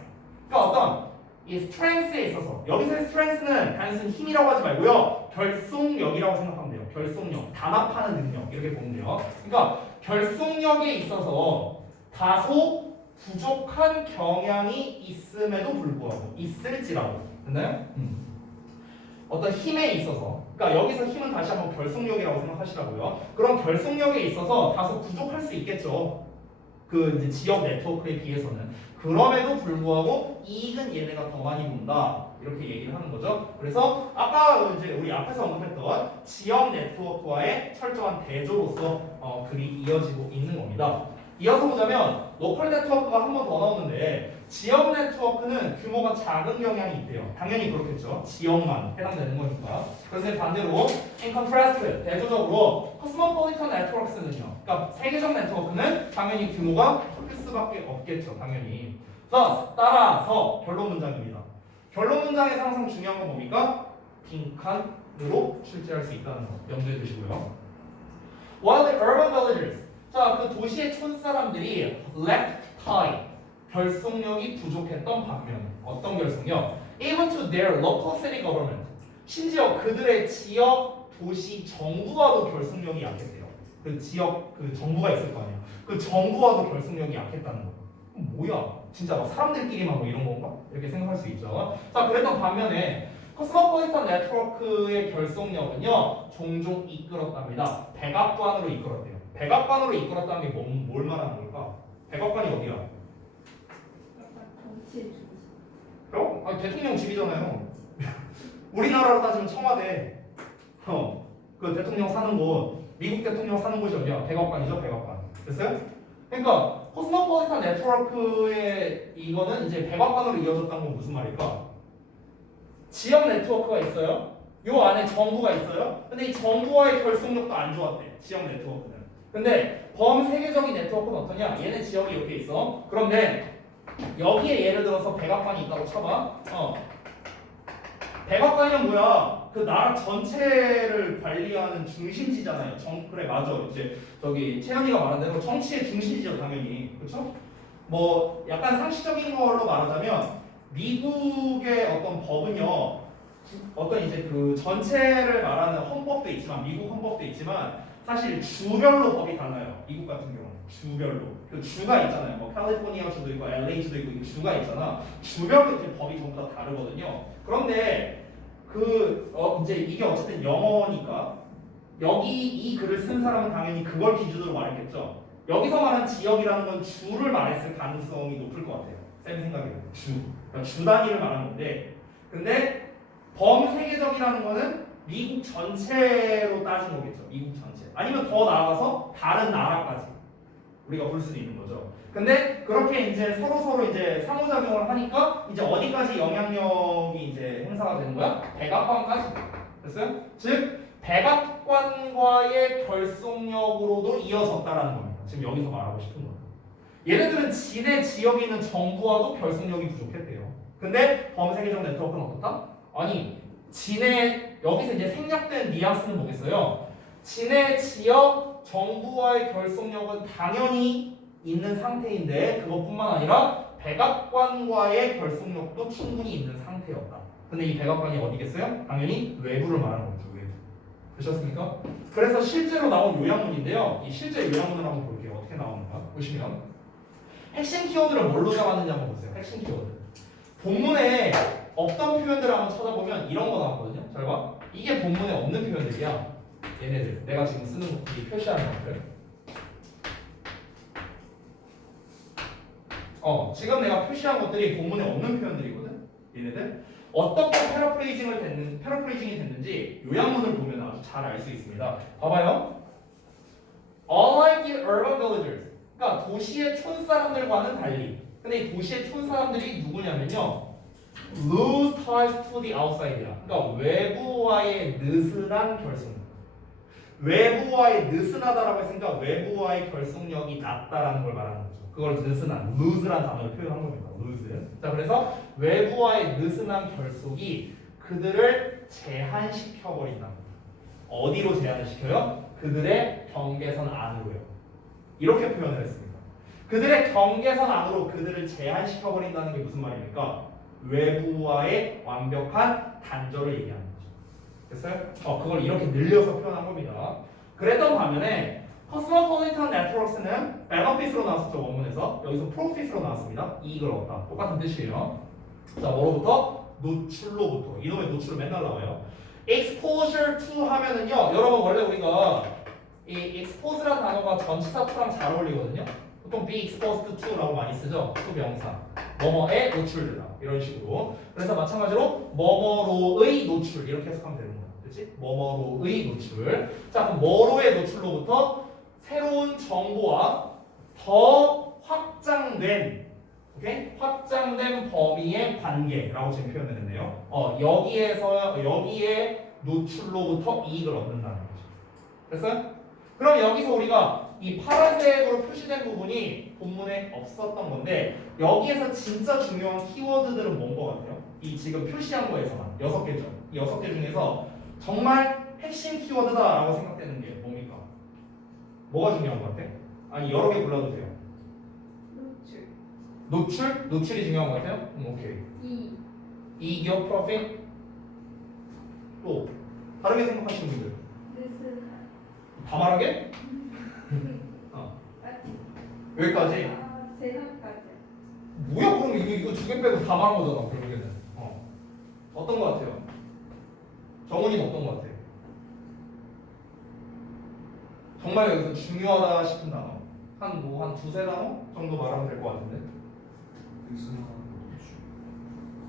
그러니까 어떤 이 strength에 있어서 여기서의 strength는 단순 힘이라고 하지 말고요. 결속력이라고 생각하면 돼요. 결속력, 단합하는 능력 이렇게 보면 돼요. 그러니까 결속력에 있어서 다소 부족한 경향이 있음에도 불구하고 있을지라도 됐나요? 어떤 힘에 있어서 그러니까 여기서 힘은 다시 한번 결속력이라고 생각하시라고요. 그런 결속력에 있어서 다소 부족할 수 있겠죠. 그 이제 지역 네트워크에 비해서는. 그럼에도 불구하고 이익은 얘네가 더 많이 본다 이렇게 얘기를 하는 거죠. 그래서 아까 이제 우리 앞에서 언급했던 지역 네트워크와의 철저한 대조로서 글이 이어지고 있는 겁니다. 이어서 보자면 로컬 네트워크가 한 번 더 나오는데 지역 네트워크는 규모가 작은 경향이 있대요. 당연히 그렇겠죠. 지역만 해당되는 거니까. 그런데 반대로 in contrast 대조적으로 cosmopolitan networks는요. 그러니까 세계적 네트워크는 당연히 규모가 클 수밖에 없겠죠. 당연히. thus 따라서 결론 문장입니다. 결론 문장에서 항상 중요한 건 뭡니까? 빈칸으로 출제할 수 있다는 거 염두에 두시고요. While the urban villagers 자, 그 도시의 촌사람들이 lacked time 결속력이 부족했던 반면 어떤 결속력? Even to their local city government 심지어 그들의 지역 도시 정부와도 결속력이 약했대요. 그 지역 그 정부가 있을 거 아니야. 그 정부와도 결속력이 약했다는 거. 뭐야? 진짜 막 사람들끼리만 뭐 이런 건가? 이렇게 생각할 수 있죠. 자, 그랬던 반면에 코스모폴리탄 네트워크의 결속력은요 종종 이끌었답니다. 백악관으로 이끌었대요. 백악관으로 이끌었다는 게 뭘 말하는 걸까? 백악관이 어디야? 아니, 대통령 집이잖아요. 우리나라로 따지면 청와대. 그 대통령 사는 곳, 미국 대통령 사는 곳이 어디야? 백악관이죠, 백악관. 됐어요? 그러니까 코스모폴리탄 네트워크의 이거는 이제 백악관으로 이어졌다는 건 무슨 말일까? 지역 네트워크가 있어요. 요 안에 정부가 있어요. 근데 이 정부와의 결속력도 안 좋았대. 지역 네트워크는. 근데 범세계적인 네트워크는 어떠냐? 얘네 지역이 이렇게 있어. 그런데 여기에 예를 들어서 백악관이 있다고 쳐봐. 백악관이란 뭐야? 그 나라 전체를 관리하는 중심지잖아요. 그래 맞아. 이제 저기 채연이가 말한 대로 정치의 중심지죠 당연히. 그렇죠? 뭐 약간 상식적인 걸로 말하자면 미국의 어떤 법은요. 어떤 이제 그 전체를 말하는 헌법도 있지만 미국 헌법도 있지만 사실 주별로 법이 달라요. 미국 같은 경우는 주별로 그 주가 있잖아요. 뭐 캘리포니아 주도 있고 LA 주도 있고 이 주가 있잖아. 주별로 이제 법이 전부 다 다르거든요. 그런데 이제 이게 어쨌든 영어니까 여기 이 글을 쓴 사람은 당연히 그걸 기준으로 말했겠죠. 여기서 말한 지역이라는 건 주를 말했을 가능성이 높을 것 같아요. 쌤 생각에는 주. 그러니까 주 단위를 말하는 건데 근데 범세계적이라는 거는 미국 전체로 따진 거겠죠. 미국 전체. 아니면 더 나아가서 다른 나라까지 우리가 볼 수도 있는 거죠. 근데 그렇게 이제 서로 이제 상호작용을 하니까 이제 어디까지 영향력이 이제 행사가 되는 거야? 백악관까지. 됐어요? 즉 백악관과의 결속력으로도 이어졌다라는 겁니다. 지금 여기서 말하고 싶은 거예요. 얘네들은 지네 지역에 있는 정부와도 결속력이 부족했대요. 근데 범세계적 네트워크는 어떻다? 아니 진해 여기서 이제 생략된 뉘앙스는 뭐겠어요? 진해 지역 정부와의 결속력은 당연히 있는 상태인데 그것뿐만 아니라 백악관과의 결속력도 충분히 있는 상태였다. 근데 이 백악관이 어디겠어요? 당연히 외부를 말하는 거죠. 외부. 되셨습니까? 그래서 실제로 나온 요약문인데요. 이 실제 요약문을 한번 볼게요. 어떻게 나오는가 보시면 핵심 키워드를 뭘로 잡았는지 한번 보세요. 핵심 키워드. 본문에 없던 표현들을 한번 찾아보면 이런 거 나왔거든요. 잘 봐. 이게 본문에 없는 표현들이야. 얘네들. 내가 지금 쓰는 이 표시하는 것들. 지금 내가 표시한 것들이 본문에 없는 표현들이거든. 얘네들. 어떻게 패러프레이징이 됐는지 요약문을 보면 아주 잘 알 수 있습니다. 봐봐요. Unlike the urban villagers. 그러니까 도시의 촌사람들과는 달리. 근데 이 도시의 촌사람들이 누구냐면요. lose ties to the outside야. 그러니까 외부와의 느슨한 결속력. 외부와의 느슨하다라고 했으니까 외부와의 결속력이 낮다라는 걸 말하는 거죠. 그걸 느슨한, lose란 단어로 표현한 겁니다. lose. 자, 그래서 외부와의 느슨한 결속이 그들을 제한시켜 버린다. 어디로 제한을 시켜요? 그들의 경계선 안으로요. 이렇게 표현을 했습니다. 그들의 경계선 안으로 그들을 제한시켜 버린다는 게 무슨 말입니까? 외부와의 완벽한 단절을 얘기하는 거죠. 됐어요? 그걸 이렇게 늘려서 표현한 겁니다. 그랬던 반면에 Cosmopolitan Networks는 benefit으로 나왔었죠. 원문에서. 여기서 profit으로 나왔습니다. 이익을 얻다. 똑같은 뜻이에요. 자, 뭐로부터? 노출로부터. 이놈의 노출은 맨날 나와요. exposure to 하면은요. 여러분 원래 우리가 이 expose라는 단어가 전치사 to랑 잘 어울리거든요. 보통 be exposed to라고 많이 쓰죠. to 명사. 뭐뭐에 노출되다. 이런 식으로. 그래서 마찬가지로 뭐뭐로의 노출 이렇게 해석하면 되는 거야. 그렇지? 뭐뭐로의 노출. 자, 그럼 뭐로의 노출로부터 새로운 정보와 더 확장된 확장된 범위의 관계라고 지금 표현을 했네요. 여기에 노출로부터 이익을 얻는다는 거죠. 됐어요? 그럼 여기서 우리가 이 파란색으로 표시된 부분이 본문에 없었던 건데 여기에서 진짜 중요한 키워드들은 뭔 것 같아요? 이 지금 표시한 거에서만 6개죠. 이 6개 중에서 정말 핵심 키워드다라고 생각되는 게 뭡니까? 뭐가 중요한 것 같아? 아니 여러 개 골라도 돼요. 노출? 노출이 중요한 것 같아요? 오케이. 이익이요? profit? 또 다르게 생각하시는 분들 다 말하게? 여기까지? 제사까지. 뭐야 그럼 이거 두 개 빼고 다 말한 거잖아 결국에는. 어떤 거 같아요? 정훈이는 어떤 거 같아? 정말 여기서 중요하다 싶은 단어 한 두세 단어 정도 말하면 될 것 같은데.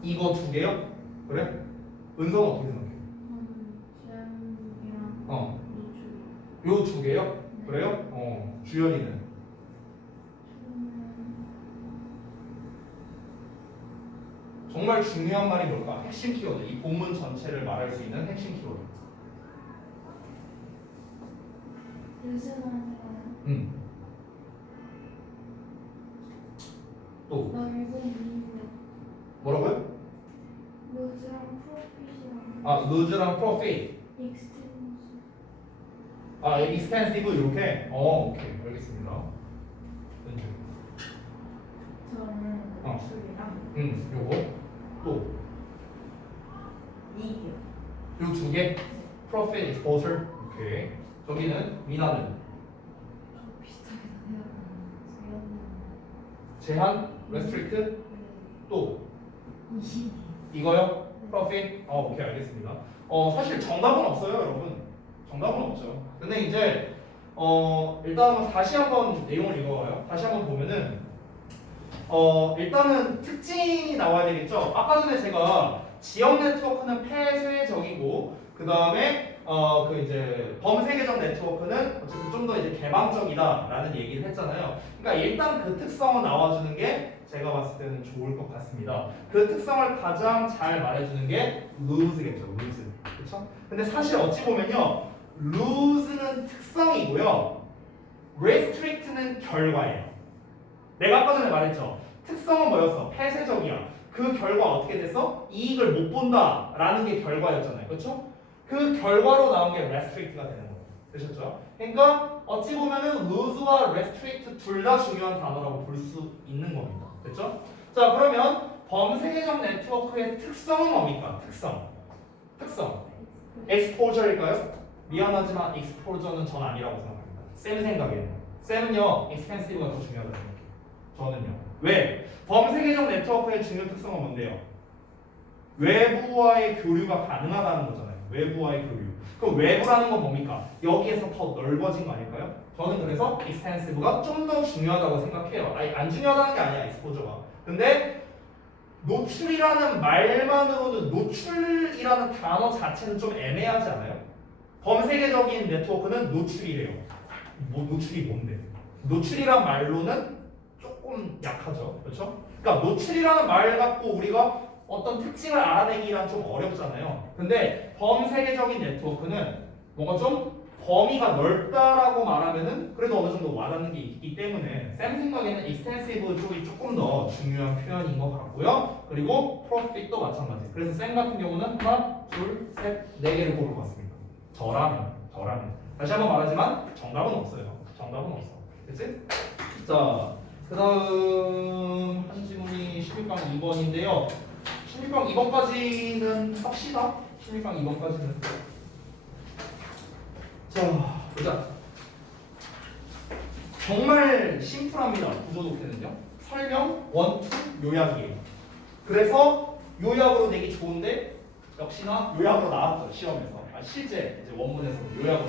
이거 두 개요? 그래? 은서는 어떻게 생각해? 주연이랑 요 두 개요? 그래요? 주연이는? 정말 중요한 말이 뭘까? 핵심 키워드. 이 본문 전체를 말할 수 있는 핵심 키워드. 느슨한 또 넓은 이유. 뭐라고요? 루즈랑 프로핏이랑 루즈랑 프로핏. 익스텐스. 익스텐시브 이렇게? 오케이 알겠습니다. 저는 어. 줄이랑 요거 또 이요. 요 두 개. Profit exposure. 오케이. 저기는 미나는 비슷하게 다녀요. 제한, restrict 또 이거요? profit. 오케이 알겠습니다. 사실 정답은 없어요, 여러분. 정답은 없죠. 근데 이제 일단 다시 한번 내용을 읽어봐요. 다시 한번 보면은 일단은 특징이 나와야 되겠죠. 아까 전에 제가 지역 네트워크는 폐쇄적이고 그 다음에 그 이제 범세계적 네트워크는 어쨌든 좀 더 이제 개방적이다라는 얘기를 했잖아요. 그러니까 일단 그 특성을 나와주는 게 제가 봤을 때는 좋을 것 같습니다. 그 특성을 가장 잘 말해주는 게 lose겠죠, lose. 그렇죠? 근데 사실 어찌 보면요, lose는 특성이고요, restrict는 결과예요. 내가 아까 전에 말했죠. 특성은 뭐였어? 폐쇄적이야. 그 결과 어떻게 됐어? 이익을 못 본다라는 게 결과였잖아요. 그렇죠? 그 결과로 나온 게 restrict가 되는 거예요. 되셨죠? 그러니까 어찌 보면은 lose와 restrict 둘 다 중요한 단어라고 볼 수 있는 겁니다. 됐죠? 자, 그러면 범세계적 네트워크의 특성은 뭡니까? 특성. exposure일까요? 미안하지만 exposure는 전 아니라고 생각합니다. 쌤 생각에는. 쌤은요, expensive가 더 중요하다고 생각해요. 저는요. 왜? 범세계적 네트워크의 중요 특성은 뭔데요? 외부와의 교류가 가능하다는 거잖아요. 외부와의 교류. 그럼 외부라는 건 뭡니까? 여기에서 더 넓어진 거 아닐까요? 저는 그래서 extensive가 좀 더 중요하다고 생각해요. 아니, 안 중요하다는 게 아니야, exposure가. 근데 노출이라는 말만으로는 노출이라는 단어 자체는 좀 애매하지 않아요? 범세계적인 네트워크는 노출이래요. 노출이 뭔데? 노출이란 말로는 조금 약하죠. 그렇죠? 그러니까 노출이라는 말 갖고 우리가 어떤 특징을 알아내기란 좀 어렵잖아요. 근데 범세계적인 네트워크는 뭔가 좀 범위가 넓다라고 말하면은 그래도 어느 정도 와닿는 게 있기 때문에 쌤 생각에는 extensive 쪽이 조금 더 중요한 표현인 것 같고요. 그리고 profit도 마찬가지. 그래서 쌤 같은 경우는 하나, 둘, 셋, 네 개를 고를 것 같습니다. 저라면. 다시 한번 말하지만 정답은 없어요. 정답은 없어. 됐지? 자, 그 다음 한 지문이 16강 2번인데요. 16강 2번까지는 합시다. 16강 2번까지는. 자, 보자. 정말 심플합니다. 구조 독해는요. 설명, 원투, 요약이에요. 그래서 요약으로 내기 좋은데 역시나 요약으로 나왔죠. 시험에서. 실제 이제 원문에서 요약으로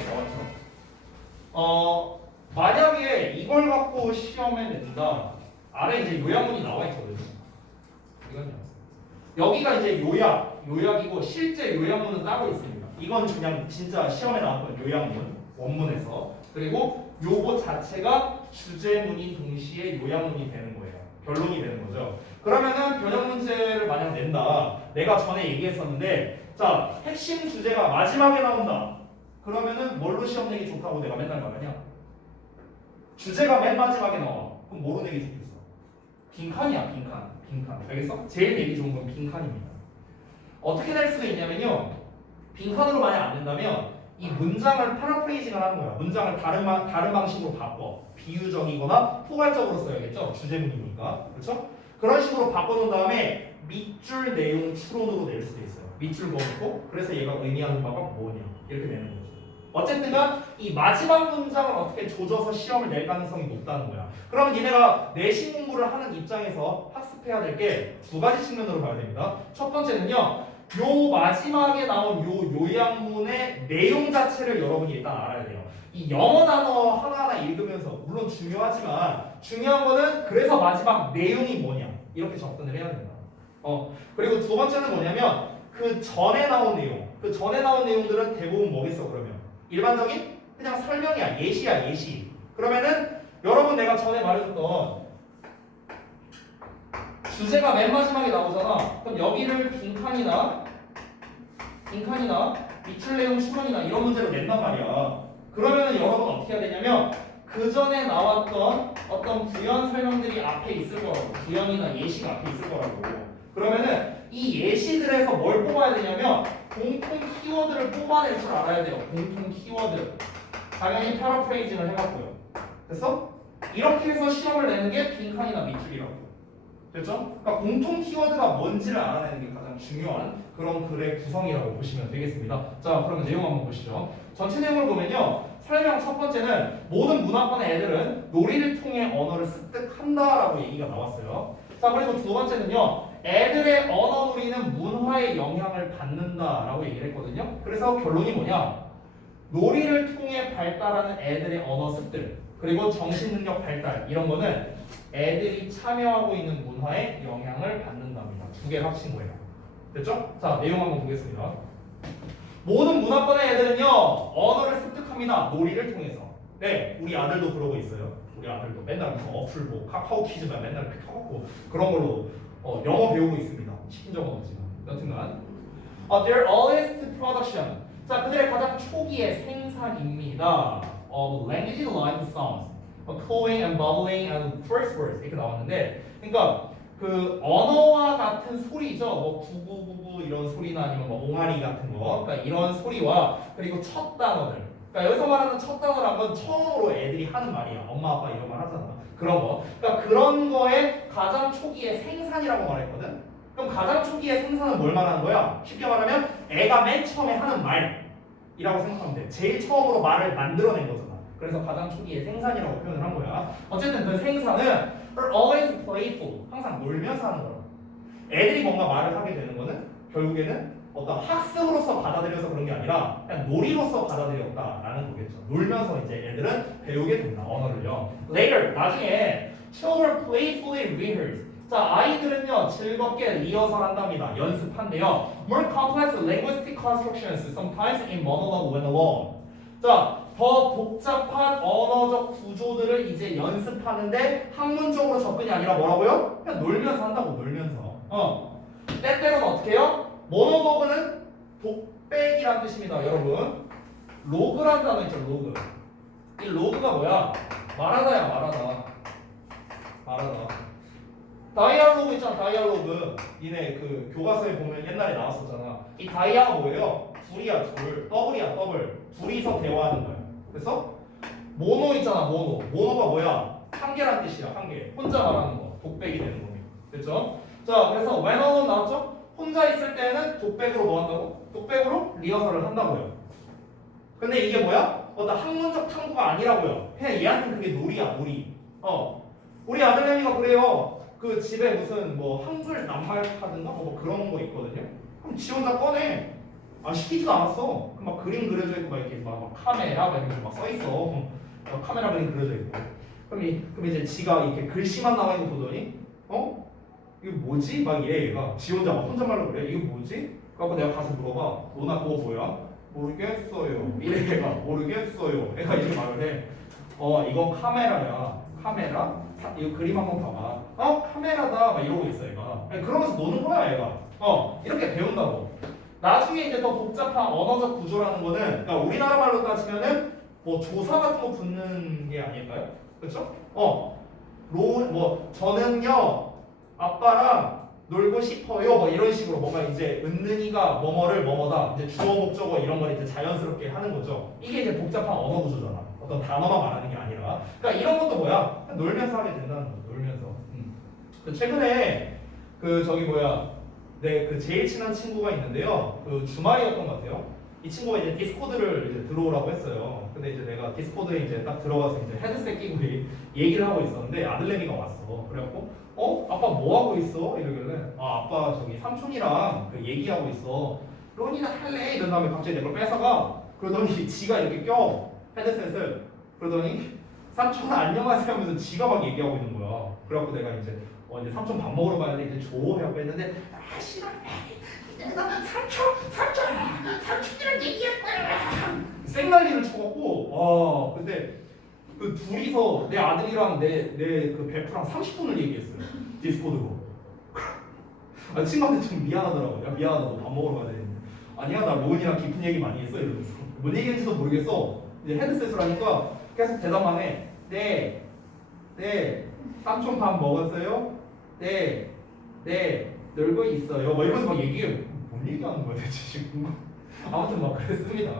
나왔죠. 만약에 이걸 갖고 시험에 낸다. 아래 이제 요약문이 나와 있거든요. 이건요. 여기가 이제 요약이고 실제 요약문은 따로 있습니다. 이건 그냥 진짜 시험에 나왔던 요약문, 원문에서. 그리고 요거 자체가 주제문인 동시에 요약문이 되는 거예요. 결론이 되는 거죠. 그러면은 변형 문제를 만약 낸다. 내가 전에 얘기했었는데, 자, 핵심 주제가 마지막에 나온다. 그러면은 뭘로 시험 내기 좋다고 내가 맨날 말하냐? 주제가 맨 마지막에 나와. 그럼 뭐로 내기 좋겠어? 빈칸이야, 빈칸. 알겠어? 제일 내기 좋은 건 빈칸입니다. 어떻게 될 수가 있냐면요. 빈칸으로 만약 안 된다면 이 문장을 파라프레이징을 하는 거야. 문장을 다른 방식으로 바꿔. 비유적이거나 포괄적으로 써야겠죠. 주제문이니까. 그렇죠? 그런 식으로 바꿔놓은 다음에 밑줄 내용 추론으로 낼 수도 있어요. 밑줄 그어놓고 그래서 얘가 의미하는 바가 뭐냐 이렇게 되는 거죠. 어쨌든간 이 마지막 문장을 어떻게 조져서 시험을 낼 가능성이 높다는 거야. 그러면 니네가 내신 공부를 하는 입장에서 학습해야 될 게 두 가지 측면으로 봐야 됩니다. 첫 번째는요. 요 마지막에 나온 요 요약문의 내용 자체를 여러분이 일단 알아야 돼요. 이 영어 단어 하나하나 읽으면서 물론 중요하지만 중요한 거는 그래서 마지막 내용이 뭐냐 이렇게 접근을 해야 된다. 그리고 두 번째는 뭐냐면 그 전에 나온 내용. 그 전에 나온 내용들은 대부분 뭐겠어 그러면? 일반적인 그냥 설명이야. 예시. 그러면은 여러분 내가 전에 말해줬던 주제가 맨 마지막에 나오잖아. 그럼 여기를 빈칸이나 밑줄 내용 추론이나 이런 문제로 낸단 말이야. 그러면은 여러분 어떻게 해야 되냐면 그 전에 나왔던 어떤 부연 설명들이 앞에 있을 거라고. 부연이나 예시가 앞에 있을 거라고. 그러면은 이 예시들에서 뭘 뽑아야 되냐면 공통 키워드를 뽑아낼 줄 알아야 돼요. 공통 키워드. 당연히 패러프레이징을 해갖고요. 됐어? 이렇게 해서 시험을 내는 게 빈칸이나 밑줄이라고. 됐죠? 그러니까 공통 키워드가 뭔지를 알아내는 게 가장 중요한 그런 글의 구성이라고 보시면 되겠습니다. 자, 그러면 내용 한번 보시죠. 전체 내용을 보면요. 설명 첫 번째는 모든 문화권의 애들은 놀이를 통해 언어를 습득한다라고 얘기가 나왔어요. 자, 그리고 두 번째는요. 애들의 언어 놀이는 문화의 영향을 받는다라고 얘기를 했거든요. 그래서 결론이 뭐냐? 놀이를 통해 발달하는 애들의 언어 습득 그리고 정신능력 발달 이런 거는 애들이 참여하고 있는 문화에 영향을 받는답니다. 두 개를 합친 거예요. 됐죠? 자, 내용 한번 보겠습니다. 모든 문화권의 애들은요 언어를 습득합니다. 놀이를 통해서. 네, 우리 아들도 그러고 있어요. 우리 아들도 맨날 무슨 어플 뭐 카카오 퀴즈만 맨날 켜갖고 그런 걸로 영어 배우고 있습니다. 시킨 적은 없지만 여튼간 their earliest production 자 그들의 가장 초기의 생산입니다. of language like sounds, cooing and bubbling and first words 이렇게 나왔는데 그러니까 그 언어와 같은 소리죠. 뭐 구구구구 이런 소리나 아니면 뭐 옹알이 같은 거. 그러니까 이런 소리와 그리고 첫 단어들. 그러니까 여기서 말하는 첫 단어란 건 처음으로 애들이 하는 말이야. 엄마 아빠 이런 말 하잖아. 그런 거. 그러니까 그런 거에 가장 초기의 생산이라고 말했거든. 그럼 가장 초기의 생산은 뭘 말하는 거야? 쉽게 말하면 애가 맨 처음에 하는 말이라고 생각하면 돼. 제일 처음으로 말을 만들어낸 거잖아. 그래서 가장 초기의 생산이라고 표현을 한 거야. 어쨌든 그 생산은 are always playful. 항상 놀면서 하는 거야. 애들이 뭔가 말을 하게 되는 거는 결국에는 어떤 학습으로서 받아들여서 그런 게 아니라 그냥 놀이로서 받아들였다라는 거겠죠. 놀면서 이제 애들은 배우게 된다. 언어를요. Later, 나중에 children playfully rehearse. 자, 아이들은요 즐겁게 리허설 한답니다. 연습한대요. More complex linguistic constructions sometimes in monologue when alone. 자, 더 복잡한 언어적 구조들을 이제 연습하는데 학문적으로 접근이 아니라 뭐라고요? 그냥 놀면서 한다고. 놀면서. 때때로는 어떻게 해요? 모노로그는 독백이란 뜻입니다. 여러분 로그란 단어 있죠. 로그. 이 로그가 뭐야? 말하다야. 말하다. 다이알로그 있잖아. 다이알로그. 니네 그 교과서에 보면 옛날에 나왔었잖아. 이 다이아가 뭐예요? 둘이야. 둘. 더블이야. 더블. 둘이서 대화하는 거야. 그래서 모노 있잖아. 모노가 뭐야? 한 개란 뜻이야. 한 개. 혼자 말하는 거. 독백이 되는 겁니다. 됐죠? 자, 그래서 when alone 나왔죠? 혼자 있을 때는 독백으로 뭐 한다고? 독백으로 리허설을 한다고요. 근데 이게 뭐야? 어떤 학문적 탐구가 아니라고요. 그냥 얘한테는 그게 놀이야. 놀이. 우리 아들내미가 그래요. 그 집에 무슨 뭐 한글 낱말 카드인가 뭐 그런 거 있거든요. 그럼 지 혼자 꺼내. 시키지도 않았어. 막 그림 그려져 있고 막 이렇게 막 카메라 막 이렇게 막 써 있어. 카메라 그림 그려져 있고. 그럼 이제 지가 이렇게 글씨만 나와 있는 거 보더니 이거 뭐지? 막 이래 얘가. 지 혼자 막 혼잣말로 그래. 이거 뭐지? 그래갖고 내가 가서 물어봐. 너나 그거 뭐야? 모르겠어요. 이래 얘가. 모르겠어요. 애가 이렇게 말을 해. 이거 카메라야. 카메라? 이거 그림 한번 봐봐. 카메라다. 막 이러고 있어 얘가. 그러면서 노는 거야 얘가. 이렇게 배운다고. 나중에 이제 더 복잡한 언어적 구조라는 거는 그러니까 우리나라 말로 따지면은 뭐 조사 같은 거 붙는 게 아닐까요? 그렇죠? 저는요 아빠랑 놀고 싶어요 뭐 이런 식으로 뭔가 이제 은능이가 뭐뭐를 뭐뭐다 이제 주어 목적어 이런 걸 이제 자연스럽게 하는 거죠. 이게 이제 복잡한 언어 구조잖아. 어떤 단어만 말하는 게 아니라. 그러니까 이런 것도 뭐야? 그냥 놀면서 하게 된다는 거. 놀면서. 최근에 그 저기 뭐야? 네, 그 제일 친한 친구가 있는데요. 그 주말이었던 것 같아요. 이 친구가 이제 디스코드를 이제 들어오라고 했어요. 근데 이제 내가 디스코드에 이제 딱 들어가서 이제 헤드셋 끼고 얘기를 하고 있었는데 아들내미가 왔어. 그래갖고 아빠 뭐 하고 있어? 이러길래 아빠 저기 삼촌이랑 그 얘기하고 있어. 론이나 할래? 이런 다음에 갑자기 내 걸 뺏어가. 그러더니 지가 이렇게 껴 헤드셋을. 그러더니 삼촌 안녕하세요 하면서 지가 막 얘기하고 있는 거야. 그래갖고 내가 이제 이제 삼촌 밥 먹으러 가야 돼 이제 줘 해갖고 했는데 싫어 내가 삼촌이랑 얘기할 거야 생난리를 쳐갖고 근데 그 둘이서 내 아들이랑 내 그 베프랑 30분을 얘기했어요. 디스코드로. 친구한테 좀 미안하더라고. 야 미안하다 너 밥 먹으러 가야 되는데 아니야 나 로운이랑 깊은 얘기 많이 했어 이러면서 뭔 얘기했는지도 모르겠어. 이제 헤드셋을 하니까 계속 대답만 해. 네 삼촌 밥 먹었어요? 네, 놀고 있어요. 뭐 이러면서 막 얘기해. 뭔 얘기하는 거야 대체 지금? 아무튼 막 그랬습니다.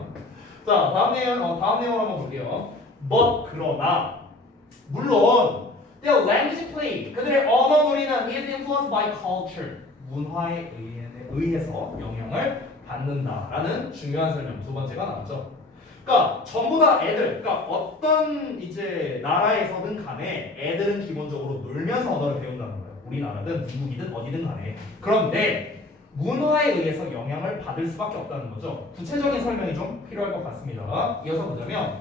자, 다음 내용 한번 볼게요. But 그러나 물론 Their language play. 그들의 언어 놀이는 is influenced by culture. 문화에 의해서 영향을 받는다라는 중요한 설명 두 번째가 나왔죠. 그러니까 전부 다 애들, 그러니까 어떤 이제 나라에서든 간에 애들은 기본적으로 놀면서 언어를 배운다는 거예요. 우리나라든 미국이든 어디든 간에. 그런데 문화에 의해서 영향을 받을 수밖에 없다는 거죠. 구체적인 설명이 좀 필요할 것 같습니다. 이어서 보자면,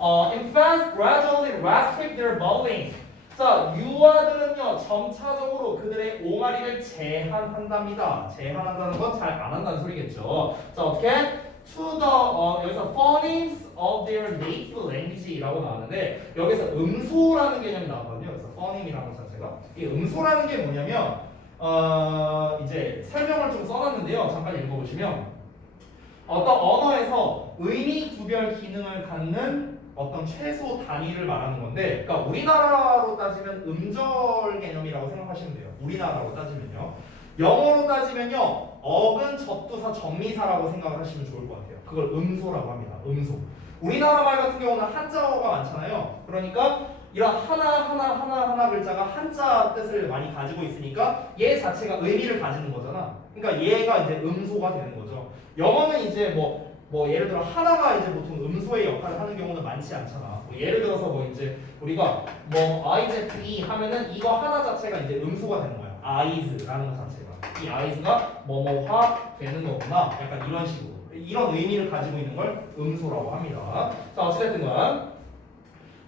infants gradually restrict their bowing. 자, 유아들은요 점차적으로 그들의 옹알이를 제한한답니다. 제한한다는 건 잘 안 한다는 소리겠죠. 자, 어떻게? To the 여기서 phonemes of their native language라고 나왔는데 여기서 음소라는 개념이 나왔거든요. 그래서 phoneme이라는 것 자체가 이 음소라는 게 뭐냐면 이제 설명을 좀 써놨는데요. 잠깐 읽어보시면 어떤 언어에서 의미 구별 기능을 갖는 어떤 최소 단위를 말하는 건데, 그러니까 우리나라로 따지면 음절 개념이라고 생각하시면 돼요. 우리나라로 따지면요. 영어로 따지면요. 어근, 접두사, 정미사라고 생각을 하시면 좋을 것 같아요. 그걸 음소라고 합니다. 음소. 우리나라 말 같은 경우는 한자어가 많잖아요. 그러니까 이런 하나 글자가 한자 뜻을 많이 가지고 있으니까 얘 자체가 의미를 가지는 거잖아. 그러니까 얘가 이제 음소가 되는 거죠. 영어는 이제 뭐 예를 들어 하나가 이제 보통 음소의 역할을 하는 경우는 많지 않잖아. 뭐 예를 들어서 뭐 이제 우리가 뭐 IZE 하면은 이거 하나 자체가 이제 음소가 되는 거야. eyes라는 것 자체가. 이 eyes가 뭐뭐화 되는 거구나. 약간 이런 식으로. 이런 의미를 가지고 있는 걸 음소라고 합니다. 자, 어찌됐든 간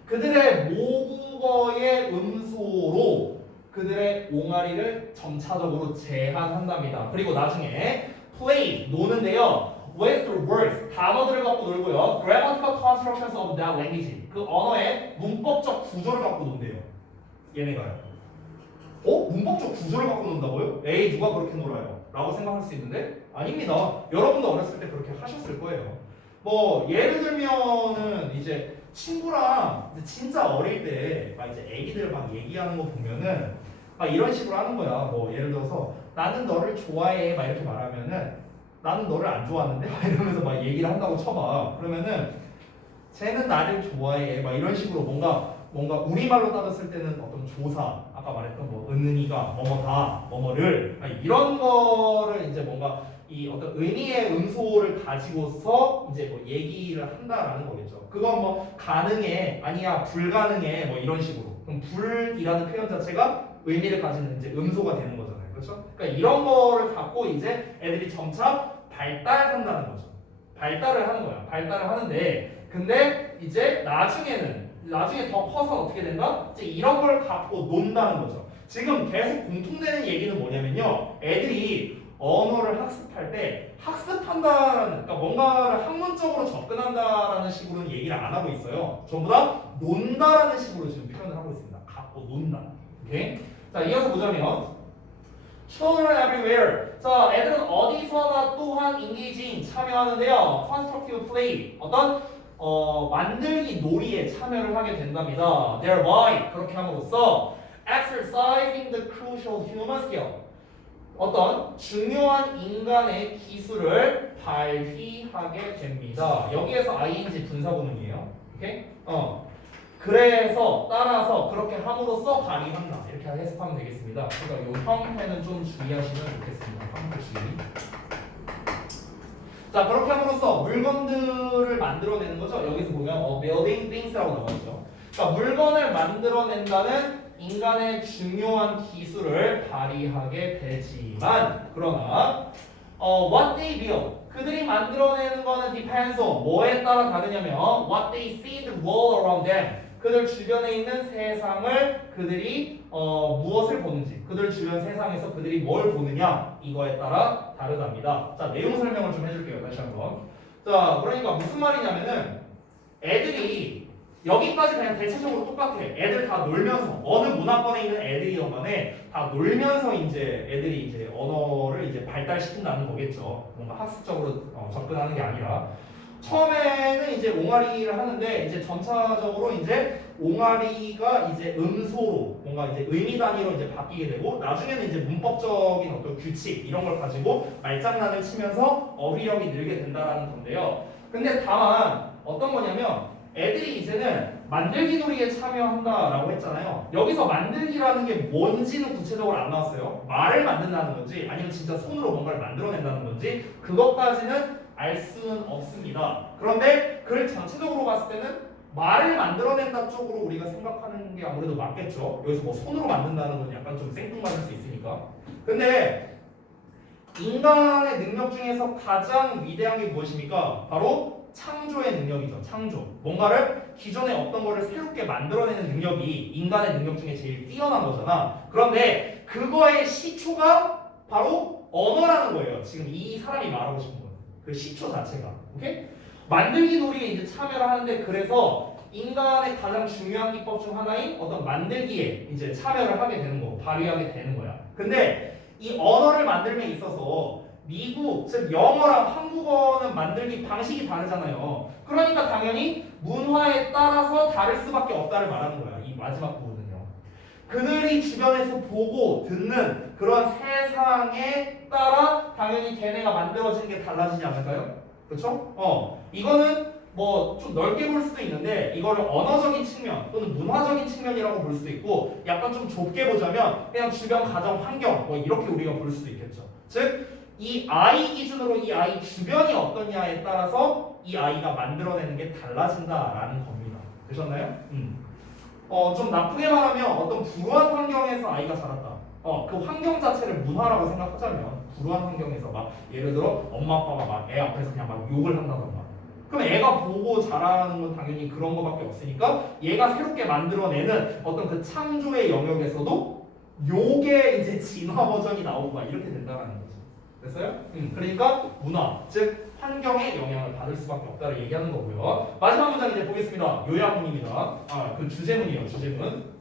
그들의 모국어의 음소로 그들의 옹알이를 점차적으로 제한한답니다. 그리고 나중에 play, 노는데요. with words, 단어들을 갖고 놀고요. grammatical constructions of that language, 그 언어의 문법적 구조를 갖고 논대요. 얘네가요. 문법적 구조를 갖고 논다고요? 에이, 누가 그렇게 놀아요? 라고 생각할 수 있는데 아닙니다. 여러분도 어렸을 때 그렇게 하셨을 거예요. 뭐 예를 들면은 이제 친구랑 진짜 어릴 때 막 이제 애기들 막 얘기하는 거 보면은 막 이런 식으로 하는 거야. 뭐 예를 들어서 나는 너를 좋아해 막 이렇게 말하면은 나는 너를 안 좋아하는데 막 이러면서 막 얘기를 한다고 쳐봐. 그러면은 쟤는 나를 좋아해 막 이런 식으로 뭔가 우리말로 따졌을 때는 어떤 조사, 아까 말했던 뭐 은은이가 뭐뭐다 뭐뭐를 이런 거를 이제 뭔가 이 어떤 의미의 음소를 가지고서 이제 뭐 얘기를 한다라는 거겠죠. 그건 뭐 가능해, 아니야, 불가능해 뭐 이런 식으로. 그럼 불이라는 표현 자체가 의미를 가지는 이제 음소가 되는 거잖아요. 그렇죠? 그러니까 이런 거를 갖고 이제 애들이 점차 발달한다는 거죠. 발달을 하는 거야. 발달을 하는데 근데 이제 나중에 더 커서 어떻게 된다? 이제 이런 걸 갖고 논다는 거죠. 지금 계속 공통되는 얘기는 뭐냐면요. 애들이 언어를 학습할 때 학습한다는, 그러니까 뭔가를 학문적으로 접근한다라는 식으로는 얘기를 안 하고 있어요. 전부 다 논다라는 식으로 지금 표현을 하고 있습니다. 갖고 논다. 오케이? 자, 이어서 보자면 children everywhere. 자, 애들은 어디서나 또한 engaging 참여하는데요. constructive play, 어떤 만들기 놀이에 참여를 하게 된답니다. thereby, 그렇게 함으로써 exercising the crucial human skill, 어떤 중요한 인간의 기술을 발휘하게 됩니다. 여기에서 ing 분사구문이에요. 오케이? 그래서 따라서 그렇게 함으로써 발휘한다. 이렇게 해석하면 되겠습니다. 그러니까 이 형태는 좀 주의하시면 좋겠습니다. 형태 주의. 자, 그렇게 함으로써 물건들을 만들어내는 거죠. 여기서 보면 building things라고 나와있죠. 그러니까 물건을 만들어낸다는 인간의 중요한 기술을 발휘하게 되지만, 그러나 what they build, 그들이 만들어내는 거는 depends on, 뭐에 따라 다르냐면 what they see the world around them, 그들 주변에 있는 세상을 그들이 무엇을 보는지, 그들 주변 세상에서 그들이 뭘 보느냐, 이거에 따라 다르답니다. 자, 내용 설명을 좀 해줄게요. 다시 한번. 자, 그러니까 무슨 말이냐면은 애들이 여기까지 그냥 대체적으로 똑같아. 애들 다 놀면서, 어느 문화권에 있는 애들이건 간에 다 놀면서 이제 애들이 이제 언어를 이제 발달시킨다는 거겠죠. 뭔가 학습적으로 접근하는 게 아니라. 처음에는 이제 옹알이를 하는데 이제 점차적으로 이제 옹알이가 이제 음소로 뭔가 이제 의미 단위로 이제 바뀌게 되고, 나중에는 이제 문법적인 어떤 규칙 이런 걸 가지고 말장난을 치면서 어휘력이 늘게 된다라는 건데요. 근데 다만 어떤 거냐면 애들이 이제는 만들기 놀이에 참여한다라고 했잖아요. 여기서 만들기라는 게 뭔지는 구체적으로 안 나왔어요. 말을 만든다는 건지 아니면 진짜 손으로 뭔가를 만들어낸다는 건지 그것까지는 알 수는 없습니다. 그런데 글 전체적으로 봤을 때는 말을 만들어낸다 쪽으로 우리가 생각하는 게 아무래도 맞겠죠. 여기서 뭐 손으로 만든다는 건 약간 좀 생뚱맞을 수 있으니까. 근데 인간의 능력 중에서 가장 위대한 게 무엇입니까? 바로 창조의 능력이죠. 창조. 뭔가를 기존에 없던 거를 새롭게 만들어내는 능력이 인간의 능력 중에 제일 뛰어난 거잖아. 그런데 그거의 시초가 바로 언어라는 거예요. 지금 이 사람이 말하고 싶은 거예요. 그 시초 자체가. 오케이? 만들기 놀이에 이제 참여를 하는데 그래서 인간의 가장 중요한 기법 중 하나인 어떤 만들기에 이제 참여를 하게 되는 거고 발휘하게 되는 거야. 근데 이 언어를 만들면 있어서 미국, 즉 영어랑 한국어는 만들기 방식이 다르잖아요. 그러니까 당연히 문화에 따라서 다를 수밖에 없다를 말하는 거야. 이 마지막 부분은요. 그들이 주변에서 보고 듣는 그런 세상에 따라 당연히 걔네가 만들어지는 게 달라지지 않을까요? 그렇죠? 이거는 뭐 좀 넓게 볼 수도 있는데 이거를 언어적인 측면 또는 문화적인 측면이라고 볼 수도 있고 약간 좀 좁게 보자면 그냥 주변 가정 환경 뭐 이렇게 우리가 볼 수도 있겠죠. 즉 이 아이 기준으로 이 아이 주변이 어떠냐에 따라서 이 아이가 만들어내는 게 달라진다라는 겁니다. 되셨나요? 좀 나쁘게 말하면 어떤 불우한 환경에서 아이가 자랐다. 그 환경 자체를 문화라고 생각하자면 불우한 환경에서 막 예를 들어 엄마 아빠가 막 애 앞에서 그냥 막 욕을 한다던가. 그럼 애가 보고 자라는 건 당연히 그런 거밖에 없으니까 얘가 새롭게 만들어내는 어떤 그 창조의 영역에서도 욕의 이제 진화 버전이 나오고 막 이렇게 된다는 거죠. 됐어요? 그러니까 문화, 즉 환경에 영향을 받을 수밖에 없다를 얘기하는 거고요. 마지막 문장 이제 보겠습니다. 요약문입니다. 그 주제문이에요. 주제문.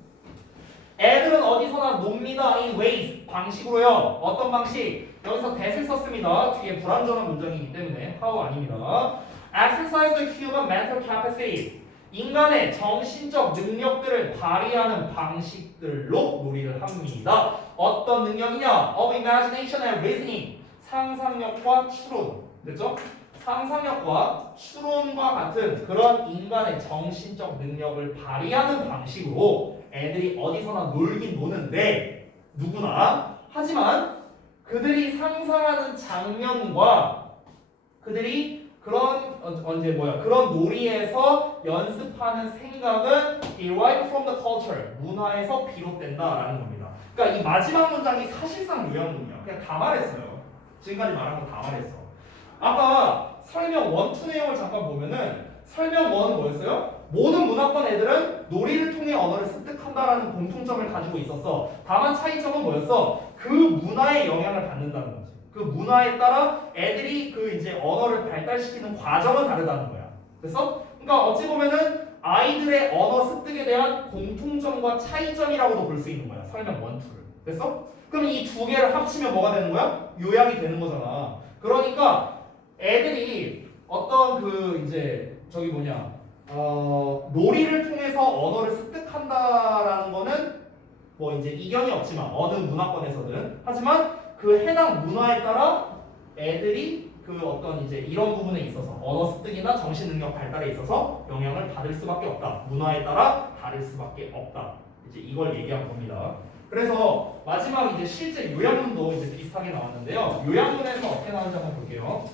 애들은 어디서나 놉니다. in ways 방식으로요. 어떤 방식? 여기서 that을 썼습니다. 뒤에 불완전한 문장이기 때문에 how 아닙니다. Exercise the human mental capacities. 인간의 정신적 능력들을 발휘하는 방식들로 놀이를 합니다. 어떤 능력이냐? Of imagination and reasoning. 상상력과 추론. 됐죠? 상상력과 추론과 같은 그런 인간의 정신적 능력을 발휘하는 방식으로 애들이 어디서나 놀긴 노는데 누구나 하지만 그들이 상상하는 장면과 그들이 그런 놀이에서 연습하는 생각은 derived from the culture 문화에서 비롯된다라는 겁니다. 그러니까 이 마지막 문장이 사실상 요약문이야. 그냥 다 말했어요. 지금까지 말한 거 다 말했어. 아까 설명 1, 2 내용을 잠깐 보면은 설명 1은 뭐였어요? 모든 문화권 애들은 놀이를 통해 언어를 습득한다라는 공통점을 가지고 있었어. 다만 차이점은 뭐였어? 그 문화에 영향을 받는다는 거지. 그 문화에 따라 애들이 그 이제 언어를 발달시키는 과정은 다르다는 거야. 됐어? 그러니까 어찌 보면은 아이들의 언어 습득에 대한 공통점과 차이점이라고도 볼 수 있는 거야. 설명 1, 2를. 됐어? 그럼 이 두 개를 합치면 뭐가 되는 거야? 요약이 되는 거잖아. 그러니까 애들이 어떤 그 이제 놀이를 통해서 언어를 습득한다라는 거는 뭐 이제 이견이 없지만 어느 문화권에서든 하지만 그 해당 문화에 따라 애들이 그 어떤 이제 이런 부분에 있어서 언어 습득이나 정신 능력 발달에 있어서 영향을 받을 수밖에 없다. 문화에 따라 다를 수밖에 없다. 이제 이걸 얘기한 겁니다. 그래서 마지막 이제 실제 요약문도 이제 비슷하게 나왔는데요. 요약문에서 어떻게 나오는지 한번 볼게요.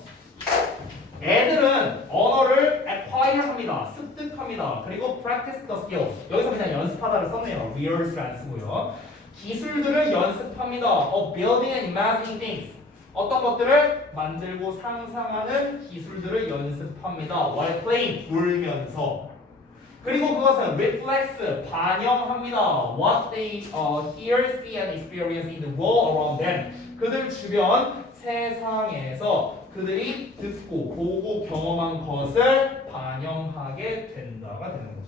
애들은 언어를 acquire 합니다. 습득합니다. 그리고 practice the skills. 여기서 그냥 연습하다를 썼네요. rehearse 안 쓰고요. 기술들을 연습합니다. of building and imagining things. 어떤 것들을 만들고 상상하는 기술들을 연습합니다. while playing, 놀면서. 그리고 그것은 reflects, 반영합니다. what they hear, see and experience in the world around them. 그들 주변 세상에서 그들이 듣고 보고 경험한 것을 반영하게 된다가 되는 거죠.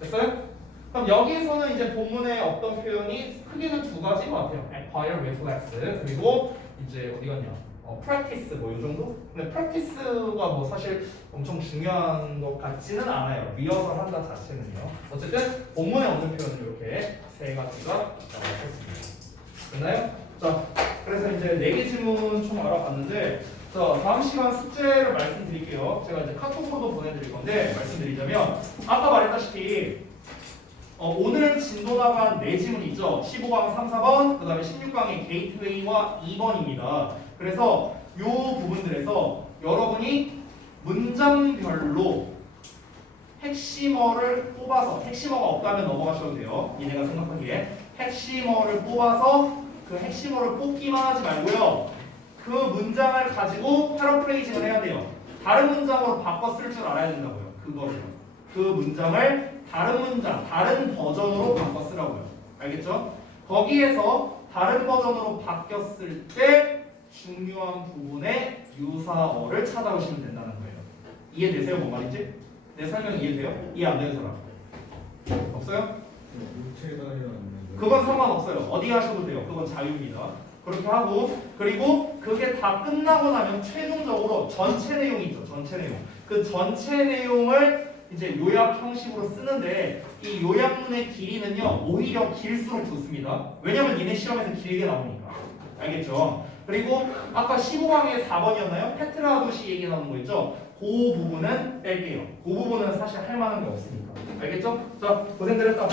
됐어요? 그럼 여기서는 이제 본문의 어떤 표현이 크게는 두 가지인 것 같아요. acquire, reflex 그리고 이제 어디 갔냐? practice 뭐 이 정도? 근데 practice가 뭐 사실 엄청 중요한 것 같지는 않아요. 리허설 한다 자체는요. 어쨌든 본문에 없는 표현은 이렇게 세 가지가 나왔습니다. 됐나요? 자, 그래서 이제 4개 질문 총 알아봤는데 자, 다음 시간 숙제를 말씀드릴게요. 제가 이제 카톡으로도 보내드릴 건데 말씀드리자면 아까 말했다시피 오늘 진도 나간 4지문 있죠? 15강 3, 4번, 그 다음에 16강의 게이트웨이와 2번입니다. 그래서 이 부분들에서 여러분이 문장별로 핵심어를 뽑아서, 핵심어가 없다면 넘어가셔도 돼요. 니네가 생각하기에 핵심어를 뽑아서 그 핵심어를 뽑기만 하지 말고요. 그 문장을 가지고 패러프레이징을 해야 돼요. 다른 문장으로 바꿔 쓸 줄 알아야 된다고요. 그거를. 그 문장을 다른 문장, 다른 버전으로 바꿔 쓰라고요. 알겠죠? 거기에서 다른 버전으로 바뀌었을 때 중요한 부분의 유사어를 찾아오시면 된다는 거예요. 이해되세요? 뭔 말인지? 내 설명 이해돼요? 이해 안 되는 사람? 없어요? 그건 상관없어요. 어디 하셔도 돼요. 그건 자유입니다. 그렇게 하고, 그리고 그게 다 끝나고 나면 최종적으로 전체 내용이죠. 전체 내용. 그 전체 내용을 이제 요약 형식으로 쓰는데 이 요약문의 길이는요 오히려 길수록 좋습니다. 왜냐면 니네 시험에서 길게 나오니까. 알겠죠? 그리고 아까 15강의 4번이었나요? 페트라 도시 얘기 나오는 거 있죠? 그 부분은 뺄게요. 그 부분은 사실 할 만한 게 없으니까. 알겠죠? 자, 고생들 했다.